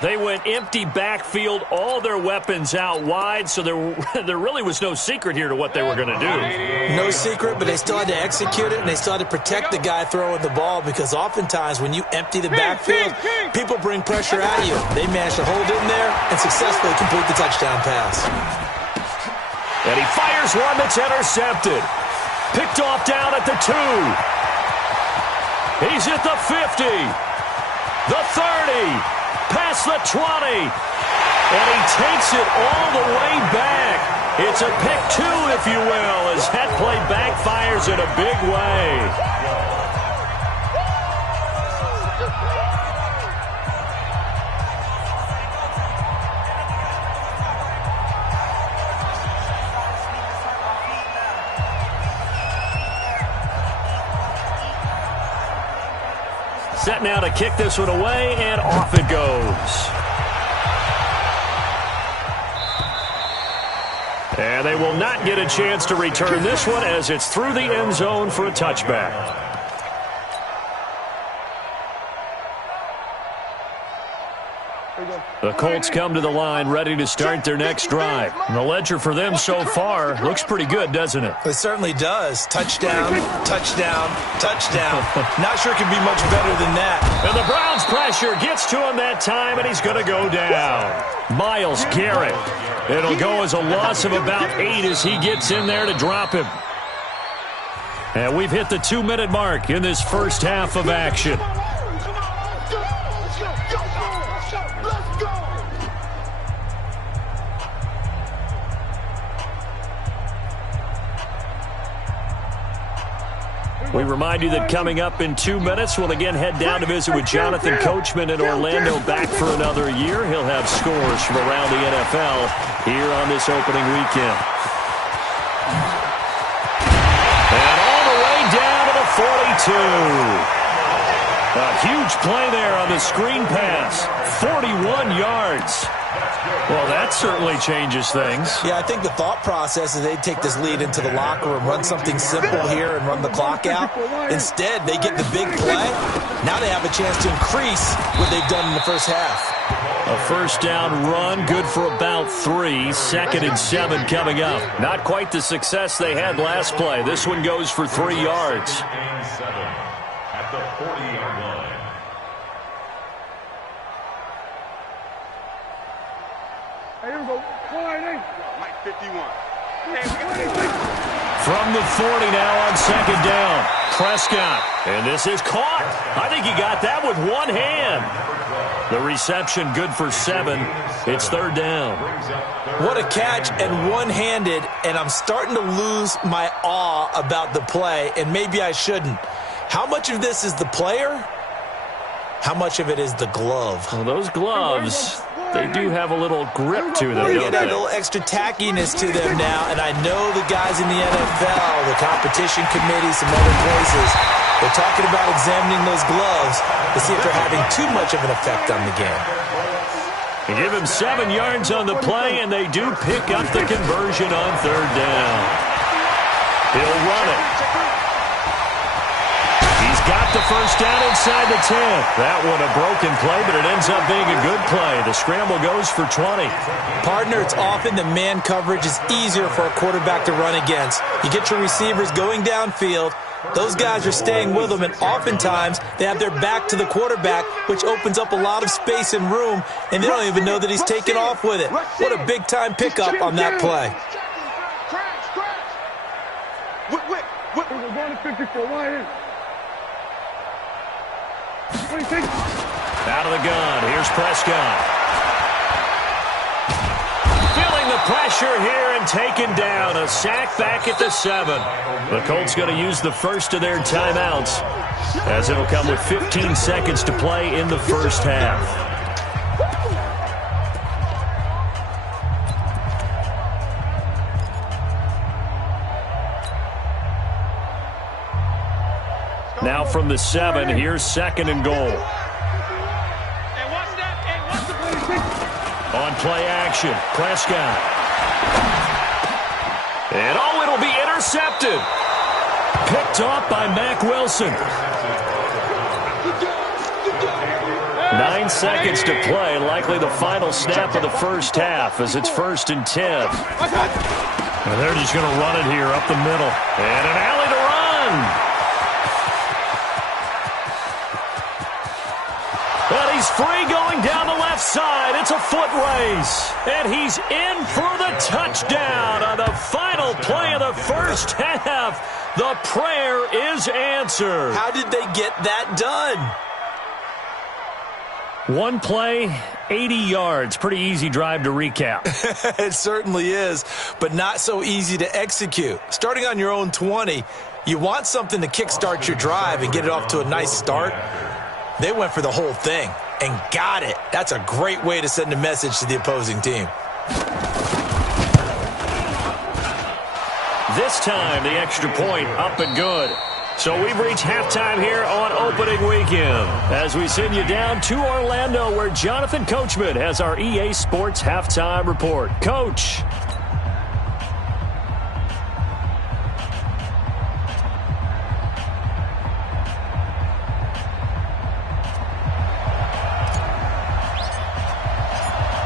They went empty backfield, all their weapons out wide, so there really was no secret here to what they were going to do. No secret, but they still had to execute it, and they still had to protect the guy throwing the ball, because oftentimes when you empty the backfield, people bring pressure at you. They managed to hold in there and successfully complete the touchdown pass. And he fires one that's intercepted. Picked off down at the 2. He's at the 50. The 30. Past the 20. And he takes it all the way back. It's a pick 2, if you will, as that play backfires in a big way. Set now to kick this one away, and off it goes. And they will not get a chance to return this one as it's through the end zone for a touchback. The Colts come to the line ready to start their next drive. And the ledger for them so far looks pretty good, doesn't it? It certainly does. Touchdown, touchdown, touchdown. Not sure it can be much better than that. And the Browns pressure gets to him that time, and he's going to go down. Myles Garrett. It'll go as a loss of about 8 as he gets in there to drop him. And we've hit the 2-minute mark in this first half of action. We remind you that coming up in 2 minutes, we'll again head down to visit with Jonathan Coachman in Orlando, back for another year. He'll have scores from around the NFL here on this opening weekend. And all the way down to the 42. A huge play there on the screen pass. 41 yards. Well, that certainly changes things. Yeah, I think the thought process is they'd take this lead into the locker room, run something simple here and run the clock out. Instead, they get the big play. Now they have a chance to increase what they've done in the first half. A first down run, good for about 3. 2nd and 7 coming up. Not quite the success they had last play. This one goes for 3 yards. And 7 at the 40-yard line. Here we go. Mike 51. From the 40 now on 2nd down. Prescott. And this is caught. I think he got that with one hand. The reception good for 7. It's 3rd down. What a catch, and one-handed, and I'm starting to lose my awe about the play, and maybe I shouldn't. How much of this is the player? How much of it is the glove? Well, those gloves, they do have a little grip to them, They don't get a they? little extra tackiness to them now, and I know the guys in the NFL, the competition committee, some other places, they're talking about examining those gloves to see if they're having too much of an effect on the game. They give him 7 yards on the play, and they do pick up the conversion on 3rd down. He'll run it. He's got the first down inside the 10. That one a broken play, but it ends up being a good play. The scramble goes for 20. Partner, it's often the man coverage is easier for a quarterback to run against. You get your receivers going downfield. Those guys are staying with them, and oftentimes they have their back to the quarterback, which opens up a lot of space and room, and they don't even know that he's taken off with it. What a big-time pickup on that play. We're going to 54. Why is? Out of the gun. Here's Prescott. Feeling the pressure here and taken down. A sack back at the 7. The Colts going to use the first of their timeouts, as it'll come with 15 seconds to play in the first half. Now from the 7, here's 2nd and goal. On play action, Prescott. And it'll be intercepted. Picked off by Mack Wilson. 9 seconds to play, likely the final snap of the first half as it's 1st and 10. And they're just going to run it here up the middle. And an alley to run. And He's free going down the left side. It's a foot race. And he's in for the touchdown on the final play of the first half. The prayer is answered. How did they get that done? One play, 80 yards. Pretty easy drive to recap. It certainly is, but not so easy to execute. Starting on your own 20, you want something to kickstart your drive and get it off to a nice start. They went for the whole thing and got it. That's a great way to send a message to the opposing team. This time, the extra point up and good. So we've reached halftime here on opening weekend as we send you down to Orlando where Jonathan Coachman has our EA Sports halftime report. Coach.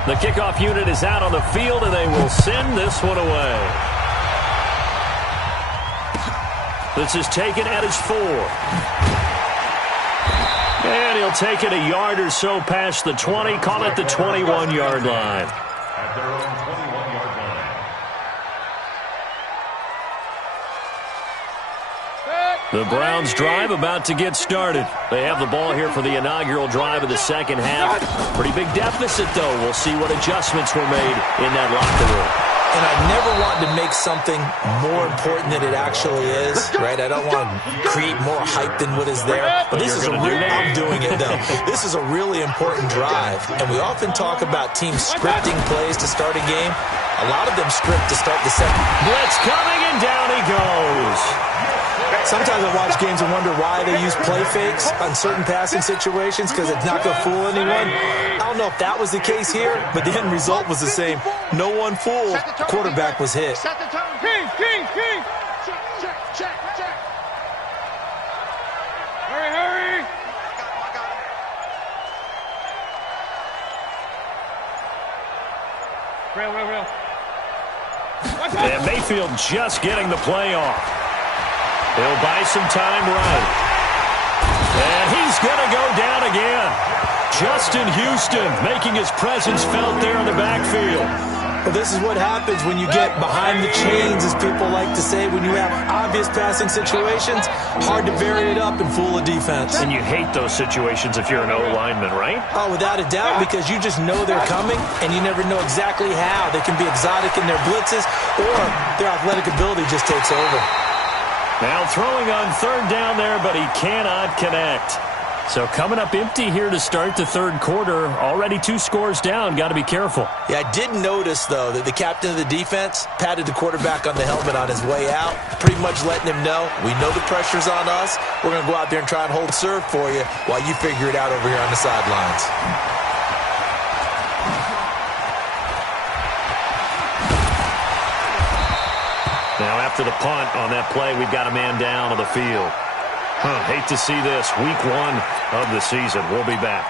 The kickoff unit is out on the field, and they will send this one away. This is taken at his 4. And he'll take it a yard or so past the 20, call it the 21-yard line. At their own 21-yard line. The Browns drive about to get started. They have the ball here for the inaugural drive of the second half. Pretty big deficit, though. We'll see what adjustments were made in that locker room. And I never want to make something more important than it actually is, right? I don't want to create more hype than what is there. But this is I'm doing it, though. This is a really important drive. And we often talk about teams scripting plays to start a game. A lot of them script to start the second. Blitz coming, and down he goes. Sometimes I watch games and wonder why they use play fakes on certain passing situations because it's not going to fool anyone. I don't know if that was the case here, but the end result was the same. No one fooled. The quarterback was hit. Set the tone. King. Check. Hurry. Real. And Mayfield just getting the play off. He'll buy some time right. And he's going to go down again. Justin Houston making his presence felt there in the backfield. Well, this is what happens when you get behind the chains, as people like to say. When you have obvious passing situations, hard to vary it up and fool a defense. And you hate those situations if you're an O-lineman, right? Oh, without a doubt, because you just know they're coming, and you never know exactly how. They can be exotic in their blitzes, or their athletic ability just takes over. Now throwing on third down there, but he cannot connect. So coming up empty here to start the third quarter. Already 2 scores down. Got to be careful. Yeah, I did notice, though, that the captain of the defense patted the quarterback on the helmet on his way out, pretty much letting him know, we know the pressure's on us. We're going to go out there and try and hold serve for you while you figure it out over here on the sidelines. Now after the punt on that play, we've got a man down on the field. Hate to see this. Week 1 of the season. We'll be back.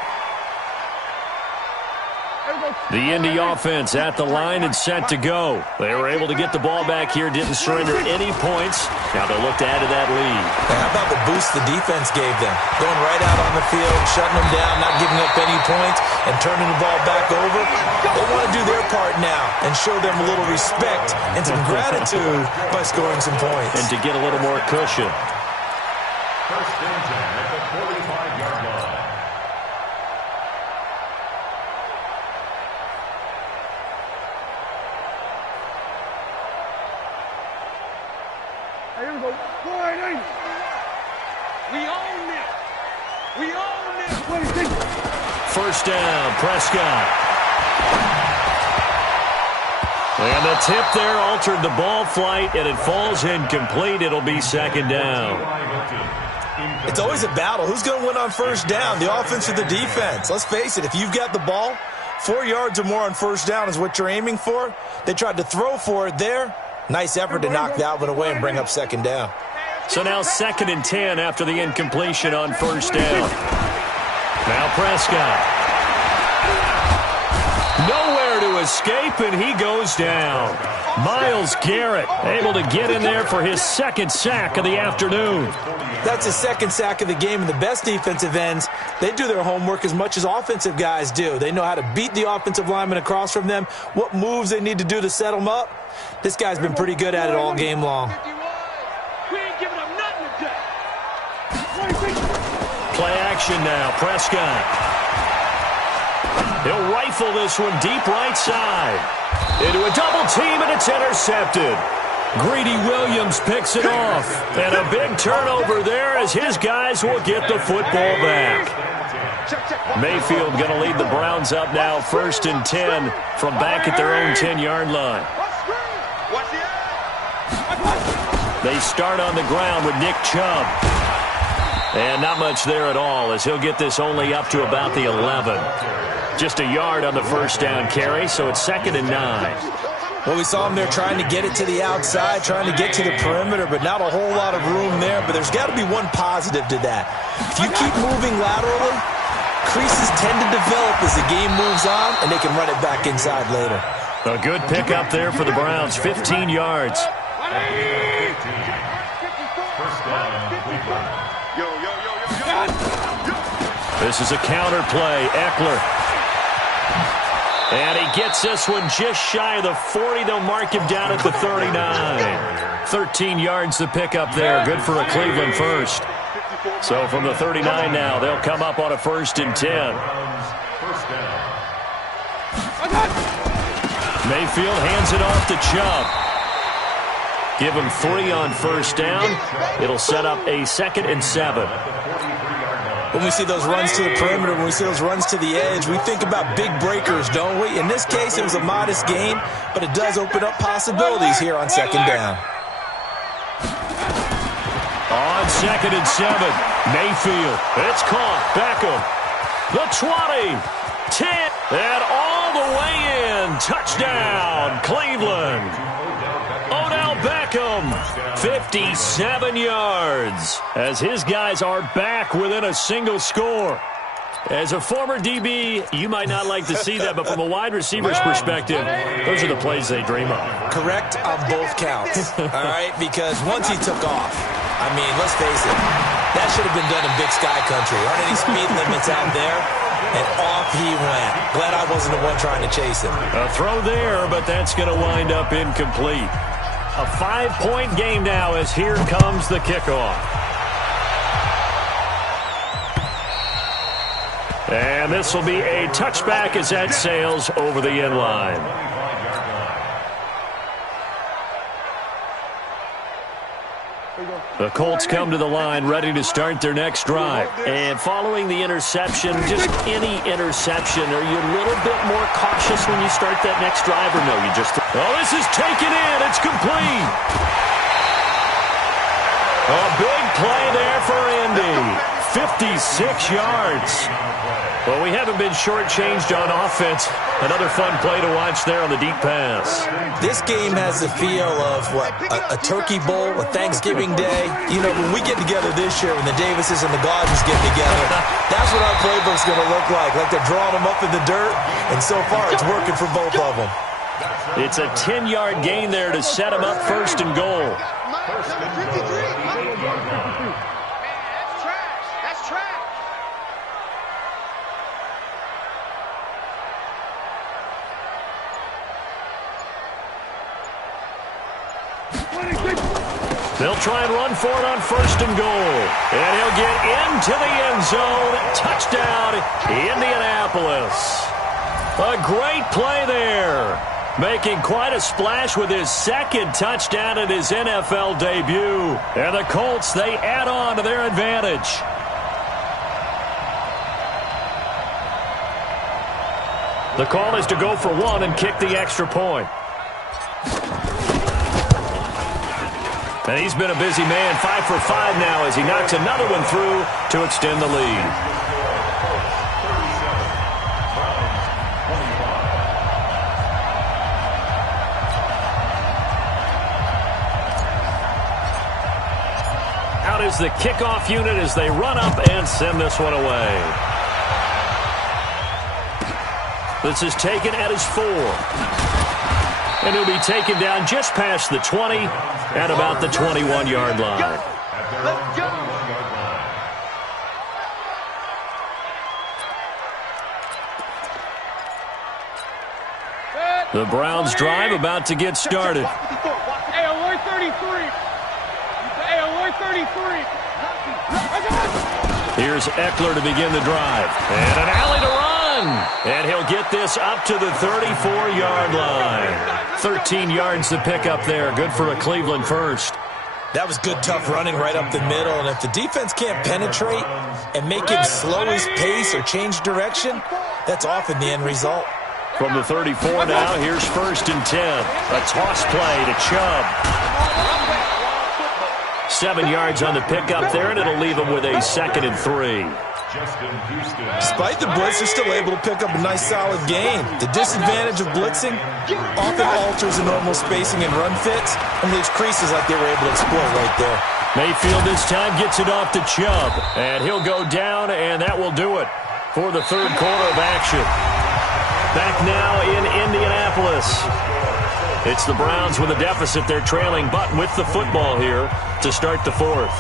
The Indy offense at the line and set to go. They were able to get the ball back here, didn't surrender any points. Now they'll look to add to that lead. How about the boost the defense gave them? Going right out on the field, shutting them down, not giving up any points, and turning the ball back over. They want to do their part now and show them a little respect and some gratitude by scoring some points. And to get a little more cushion. First and 10 at the 45-yard line. Here we go. We own this. First down, Prescott. And the tip there altered the ball flight, and it falls incomplete. It'll be second down. It's always a battle. Who's going to win on first down, the offense or the defense? Let's face it, if you've got the ball, 4 yards or more on first down is what you're aiming for. They tried to throw for it there. Nice effort to knock that one away and bring up second down. So now 2nd and 10 after the incompletion on first down. Now Prescott. Nowhere to escape, and he goes down. Myles Garrett able to get in there for his second sack of the afternoon. That's his second sack of the game, and the best defensive ends, they do their homework as much as offensive guys do. They know how to beat the offensive lineman across from them, what moves they need to do to set them up. This guy's been pretty good at it all game long. Play action now, Prescott. He'll rifle this one deep right side. Into a double team, and it's intercepted. Greedy Williams picks it off. And a big turnover there as his guys will get the football back. Mayfield going to lead the Browns up now, 1st and 10 from back at their own 10-yard line. They start on the ground with Nick Chubb. And not much there at all as he'll get this only up to about the 11. Just a yard on the first down carry, so it's 2nd and 9. Well, we saw him there trying to get it to the outside, trying to get to the perimeter, but not a whole lot of room there. But there's got to be one positive to that. If you keep moving laterally, creases tend to develop as the game moves on, and they can run it back inside later. A good pickup there for the Browns, 15 yards. This is a counter play. Eckler. And he gets this one just shy of the 40. They'll mark him down at the 39. 13 yards to pick up there. Good for a Cleveland first. So from the 39 now, they'll come up on a 1st and 10. Mayfield hands it off to Chubb. Give him 3 on first down. It'll set up a 2nd and 7. When we see those runs to the perimeter, when we see those runs to the edge, we think about big breakers, don't we? In this case, it was a modest gain, but it does open up possibilities here on 2nd down. On 2nd and 7, Mayfield. It's caught. Beckham. The 20. 10. And all the way in. Touchdown, Cleveland. Odell Beckham, 57 yards, as his guys are back within a single score. As a former DB, you might not like to see that, but from a wide receiver's perspective, those are the plays they dream of. Correct on both counts, all right? Because once he took off, I mean, let's face it, that should have been done in Big Sky Country. Aren't any speed limits out there? And off he went. Glad I wasn't the one trying to chase him. A throw there, but that's going to wind up incomplete. A 5-point game now as here comes the kickoff. And this will be a touchback as that sails over the end line. The Colts come to the line ready to start their next drive. And following the interception, just any interception, are you a little bit more cautious when you start that next drive, or no? You just... Oh, this is taken in. It's complete. A big play there for Indy. 56 yards. Well, we haven't been shortchanged on offense. Another fun play to watch there on the deep pass. This game has the feel of, what, a turkey bowl, a Thanksgiving day. You know, when we get together this year, when the Davises and the Gaudens get together, that's what our playbook's going to look like. Like they're drawing them up in the dirt, and so far it's working for both of them. It's a 10-yard gain there to set them up 1st and goal. They'll try and run for it on 1st and goal. And he'll get into the end zone. Touchdown, Indianapolis. A great play there. Making quite a splash with his 2nd touchdown in his NFL debut. And the Colts, they add on to their advantage. The call is to go for 1 and kick the extra point. And he's been a busy man, 5 for 5 now as he knocks another one through to extend the lead. Out is the kickoff unit as they run up and send this one away. This is taken at his 4. And he'll be taken down just past the 20 at about the 21-yard line. Let's go. The Browns drive about to get started. Hey, alert 33. Hey, alert 33. Here's Eckler to begin the drive. And an alley to run. And he'll get this up to the 34-yard line. 13 yards to pick up there. Good for a Cleveland first. That was good, tough running right up the middle. And if the defense can't penetrate and make him slow his pace or change direction, that's often the end result. From the 34 now, here's 1st and 10. A toss play to Chubb. 7 yards on the pickup there, and it'll leave him with a 2nd and 3. Despite the blitz, they're still able to pick up a nice, solid gain. The disadvantage of blitzing often alters the normal spacing and run fits and leaves creases like they were able to exploit right there. Mayfield this time gets it off to Chubb, and he'll go down, and that will do it for the 3rd quarter of action. Back now in Indianapolis. It's the Browns with a deficit. They're trailing, but with the football here to start the 4th.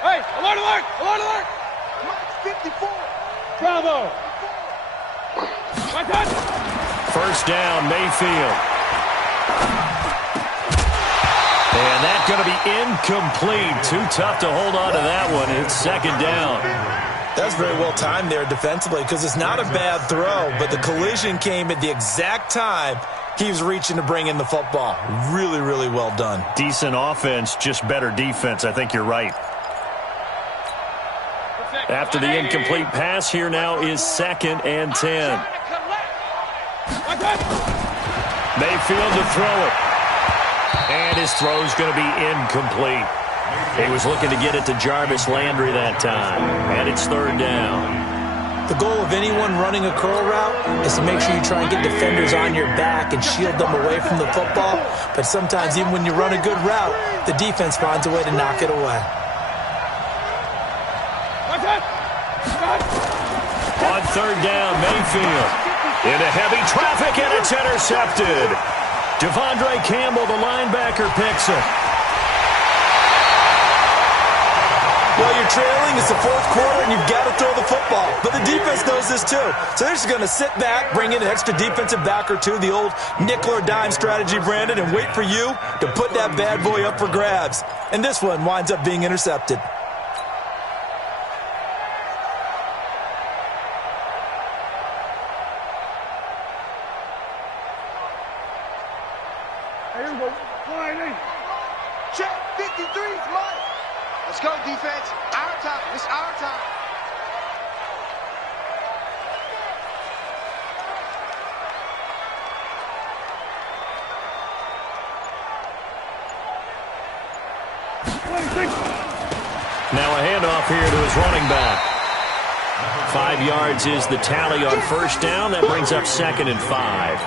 Hey, alert, alert, alert, alert! Mike 54. Bravo. First down, Mayfield. And that's going to be incomplete. Too tough to hold on to that one. It's 2nd down. That's very well timed there defensively because it's not a bad throw, but the collision came at the exact time he was reaching to bring in the football. Really, really well done. Decent offense, just better defense. I think you're right. After the incomplete pass, here now is 2nd and 10. Mayfield to throw it. And his throw's going to be incomplete. He was looking to get it to Jarvis Landry that time. And it's 3rd down. The goal of anyone running a curl route is to make sure you try and get defenders on your back and shield them away from the football. But sometimes even when you run a good route, the defense finds a way to knock it away. On 3rd down, Mayfield into heavy traffic, and it's intercepted. Devondre Campbell, the linebacker, picks it. Well, you're trailing. It's the 4th quarter, and you've got to throw the football. But the defense knows this, too. So they're just going to sit back, bring in an extra defensive back or two, the old nickel or dime strategy, Brandon, and wait for you to put that bad boy up for grabs. And this one winds up being intercepted. Check 53's Mike. Let's go, defense. Our time. It's our time. Now a handoff here to his running back. 5 yards is the tally on 1st down. That brings up 2nd and 5.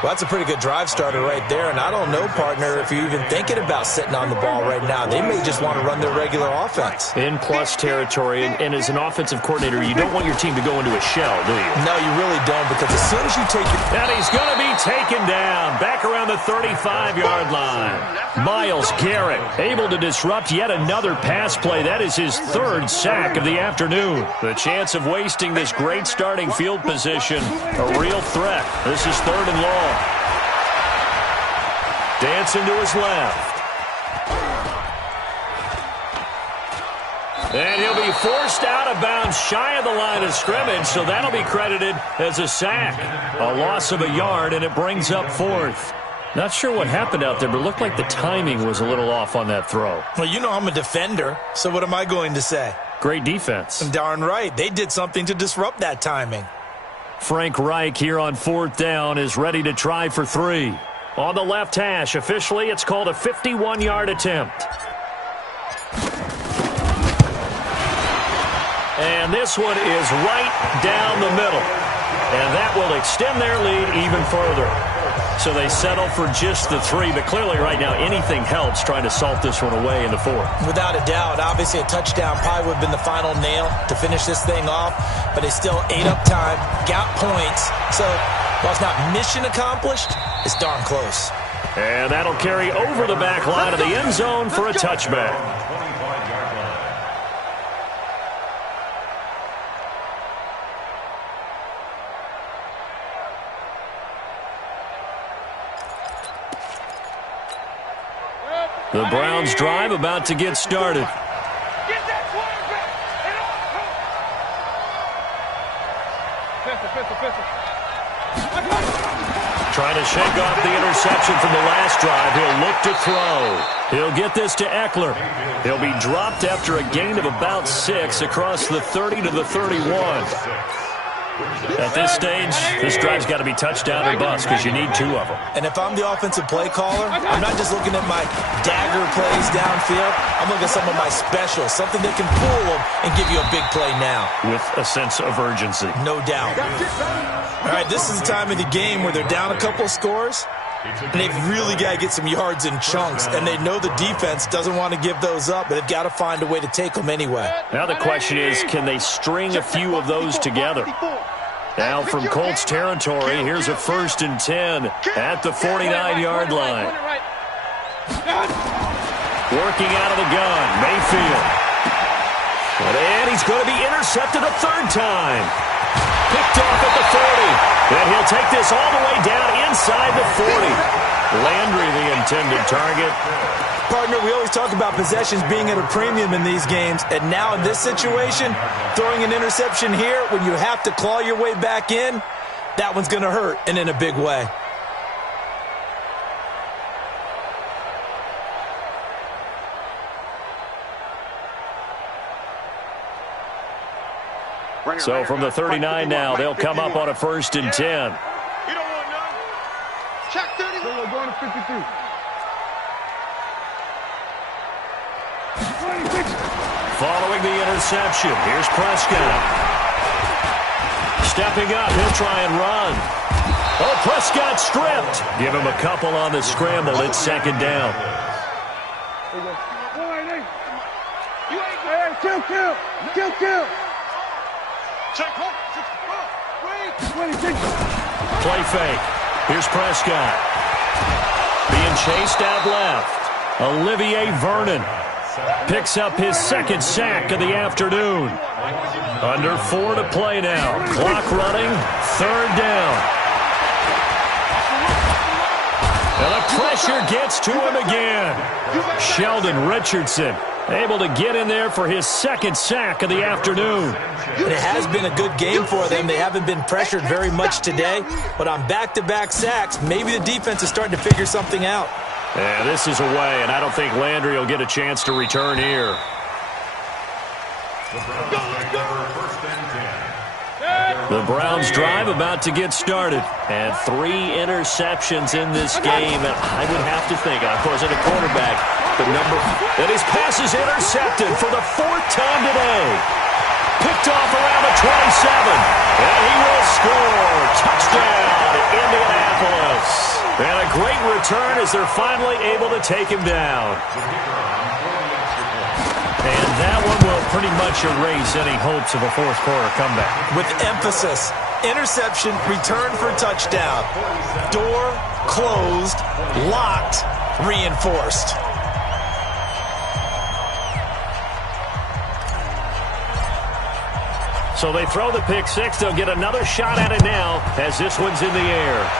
Well, that's a pretty good drive starter right there, and I don't know, partner, if you're even thinking about sitting on the ball right now. They may just want to run their regular offense. In plus territory, and as an offensive coordinator, you don't want your team to go into a shell, do you? No, you really don't, because as soon as you take your... And he's going to be taken down, back around the 35-yard line. Myles Garrett able to disrupt yet another pass play. That is his 3rd sack of the afternoon. The chance of wasting this great starting field position, a real threat. This is 3rd and long. Dancing to his left. And he'll be forced out of bounds shy of the line of scrimmage, so that'll be credited as a sack. A loss of a yard, and it brings up 4th. Not sure what happened out there, but it looked like the timing was a little off on that throw. Well, you know I'm a defender, so what am I going to say? Great defense. Darn right. They did something to disrupt that timing. Frank Reich here on 4th down is ready to try for 3. On the left hash, officially, it's called a 51-yard attempt. And this one is right down the middle. And that will extend their lead even further. So they settle for just the 3, but clearly right now anything helps trying to salt this one away in the 4th. Without a doubt, obviously a touchdown probably would have been the final nail to finish this thing off, but they still ate up time, got points. So while it's not mission accomplished, it's darn close. And that'll carry over the back line of the end zone for a touchback. The Browns drive about to get started. Trying to shake off the interception from the last drive. He'll look to throw. He'll get this to Eckler. He'll be dropped after a gain of about 6 across the 30 to the 31. At this stage, this drive's got to be touchdown or bust because you need 2 of them. And if I'm the offensive play caller, I'm not just looking at my dagger plays downfield. I'm looking at some of my specials, something that can fool them and give you a big play now. With a sense of urgency. No doubt. All right, this is the time of the game where they're down a couple of scores, and they've really got to get some yards in chunks, and they know the defense doesn't want to give those up, but they've got to find a way to take them anyway. Now the question is, can they string a few of those together? Now from Colts territory, here's a 1st and 10 at the 49-yard line. Working out of the gun, Mayfield. And he's going to be intercepted a 3rd time. Picked off at the 40. And he'll take this all the way down inside the 40. Landry, the intended target. Partner, we always talk about possessions being at a premium in these games, and now in this situation, throwing an interception here when you have to claw your way back in, that one's going to hurt, and in a big way. So from the 39 now, they'll come up on a 1st and 10. You don't want none. Check 30. We're going to 53. Following the interception, here's Prescott. Stepping up, he'll try and run. Oh, Prescott stripped. Give him a couple on the scramble. It's 2nd down. Kill. Play fake. Here's Prescott. Being chased out left. Olivier Vernon picks up his 2nd sack of the afternoon. Under 4 to play now. Clock running. 3rd down. And the pressure gets to him again. Sheldon Richardson able to get in there for his 2nd sack of the afternoon. And it has been a good game for them. They haven't been pressured very much today. But on back-to-back sacks, maybe the defense is starting to figure something out. Yeah, this is away, and I don't think Landry will get a chance to return here. The Browns drive about to get started. And 3 interceptions in this game. And I would have to think, I wasn't a quarterback, but and his pass is intercepted for the 4th time today. Picked off around the 27. And he will score. Touchdown, Indianapolis. And a great return as they're finally able to take him down. And that one will pretty much erase any hopes of a 4th quarter comeback. With emphasis, interception, return for touchdown. Door closed, locked, reinforced. So they throw the pick 6. They'll get another shot at it now as this one's in the air.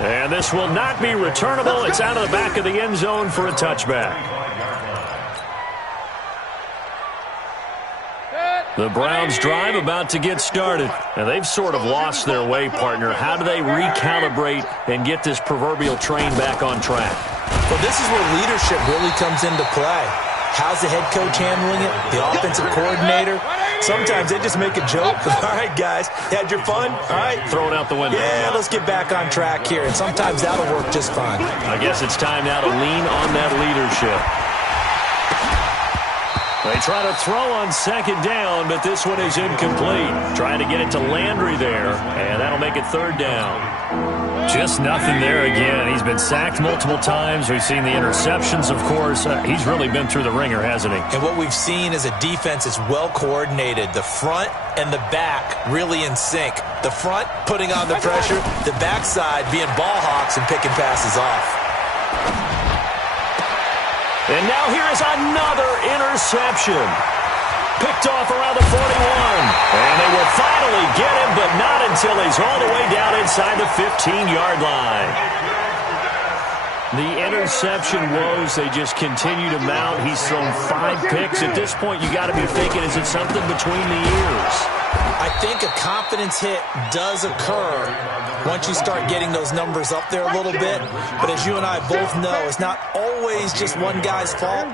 And this will not be returnable. It's out of the back of the end zone for a touchback. The Browns drive about to get started. And they've sort of lost their way, partner. How do they recalibrate and get this proverbial train back on track? Well, this is where leadership really comes into play. How's the head coach handling it? The offensive coordinator? Sometimes they just make a joke. All right, guys, had your fun? All right. Throw it out the window. Yeah, let's get back on track here. And sometimes that'll work just fine. I guess it's time now to lean on that leadership. They try to throw on second down, but this one is incomplete. Trying to get it to Landry there, and that'll make it third down. Just nothing there again. He's been sacked multiple times. We've seen the interceptions, of course. He's really been through the ringer, hasn't he? And what we've seen is a defense that's well coordinated. The front and the back really in sync. The front putting on the pressure, the backside being ball hawks and picking passes off. And now here is another interception. Picked off around the 41. And they will finally get him, but not until he's all the way down inside the 15-yard line. The interception woes, they just continue to mount. He's thrown 5 picks. At this point, you got to be thinking, is it something between the ears? I think a confidence hit does occur once you start getting those numbers up there a little bit. But as you and I both know, it's not always just one guy's fault.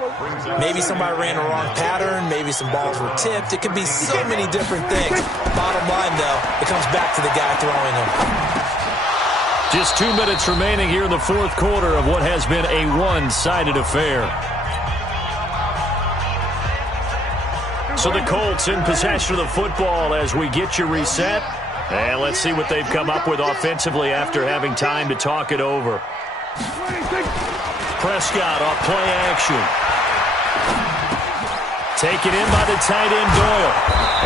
Maybe somebody ran a wrong pattern. Maybe some balls were tipped. It could be so many different things. Bottom line, though, it comes back to the guy throwing them. Just 2 minutes remaining here in the fourth quarter of what has been a one-sided affair. So the Colts in possession of the football as we get you reset. And let's see what they've come up with offensively after having time to talk it over. Prescott off play action. Taken in by the tight end Doyle.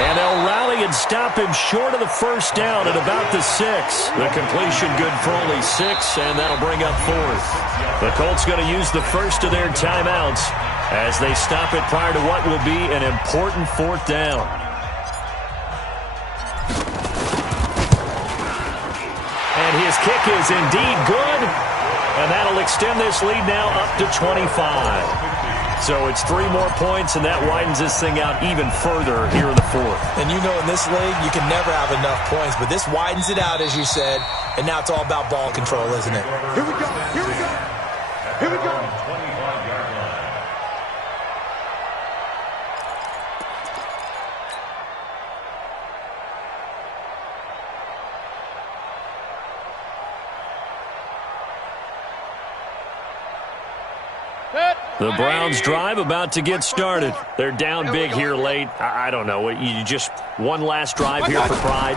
And they'll rally and stop him short of the first down at about the 6. The completion good for only 6, and that'll bring up 4th. The Colts going to use the first of their timeouts as they stop it prior to what will be an important 4th down. And his kick is indeed good, and that'll extend this lead now up to 25. So it's 3 more points, and that widens this thing out even further here in the 4th. And you know in this league, you can never have enough points, but this widens it out, as you said, and now it's all about ball control, isn't it? Here we go, here we go, here we go. The Browns drive about to get started. They're down big here late. I don't know. You just one last drive here for pride?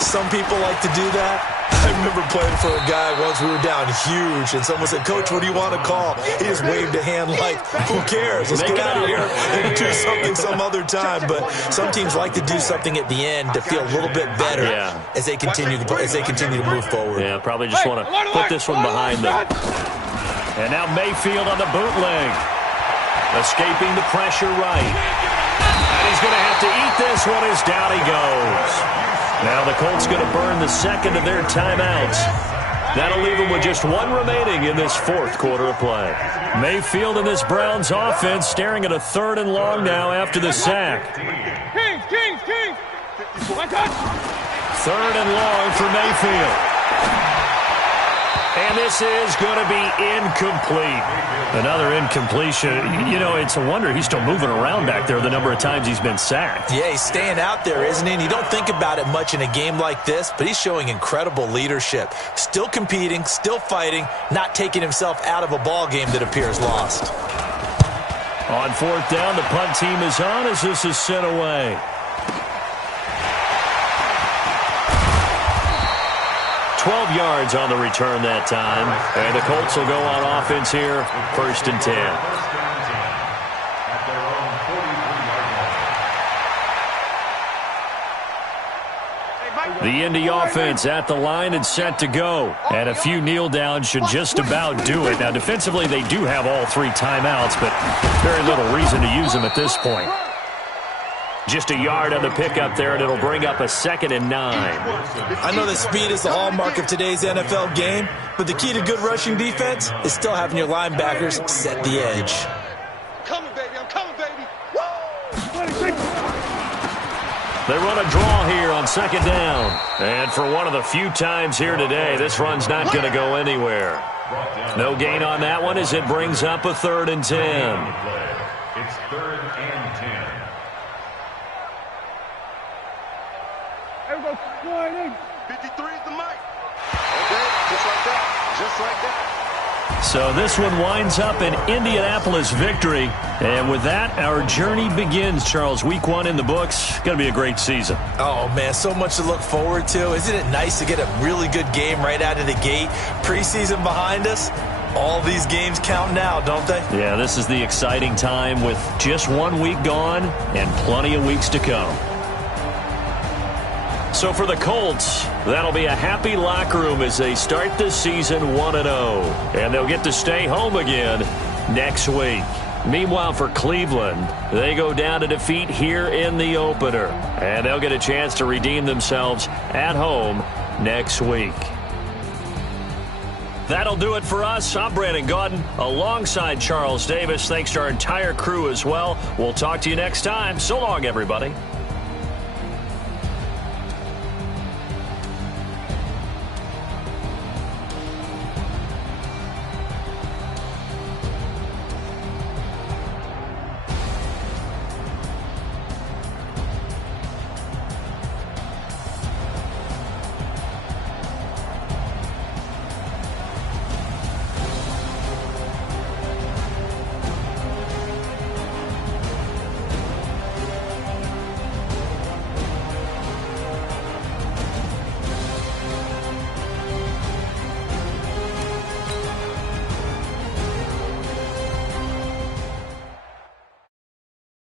Some people like to do that. I remember playing for a guy once. We were down huge, and someone said, "Coach, what do you want to call?" He just waved a hand like, "Who cares? Let's get out of here and do something some other time." But some teams like to do something at the end to feel a little bit better as they continue to move forward. Yeah, probably just want to put this one behind them. And now Mayfield on the bootleg. Escaping the pressure right. And he's going to have to eat this one as down he goes. Now the Colts going to burn the second of their timeouts. That'll leave them with just 1 remaining in this 4th quarter of play. Mayfield and this Browns offense staring at a 3rd and long now after the sack. Kings. 3rd and long for Mayfield. And this is going to be incomplete. Another incompletion. You know, it's a wonder he's still moving around back there the number of times he's been sacked. Yeah, he's staying out there, isn't he? And you don't think about it much in a game like this, but he's showing incredible leadership. Still competing, still fighting, not taking himself out of a ball game that appears lost. On 4th down, the punt team is on as this is sent away. 12 yards on the return that time. And the Colts will go on offense here, 1st and 10. The Indy offense at the line and set to go. And a few kneel downs should just about do it. Now, defensively, they do have all 3 timeouts, but very little reason to use them at this point. Just a yard on the pickup there, and it'll bring up a 2nd and 9. I know that speed is the hallmark of today's NFL game, but the key to good rushing defense is still having your linebackers set the edge. Coming, baby, I'm coming, baby. They run a draw here on 2nd down. And for one of the few times here today, this run's not going to go anywhere. No gain on that one as it brings up a 3rd and 10. It's 3rd and 10. There we go. 53 is the mic. Okay, just like that. Just like that. So this one winds up an Indianapolis victory. And with that, our journey begins, Charles. Week 1 in the books. Going to be a great season. Oh, man, so much to look forward to. Isn't it nice to get a really good game right out of the gate? Preseason behind us. All these games count now, don't they? Yeah, this is the exciting time with just 1 week gone and plenty of weeks to come. So for the Colts, that'll be a happy locker room as they start the season 1-0. And they'll get to stay home again next week. Meanwhile, for Cleveland, they go down to defeat here in the opener. And they'll get a chance to redeem themselves at home next week. That'll do it for us. I'm Brandon Gaudin alongside Charles Davis. Thanks to our entire crew as well. We'll talk to you next time. So long, everybody.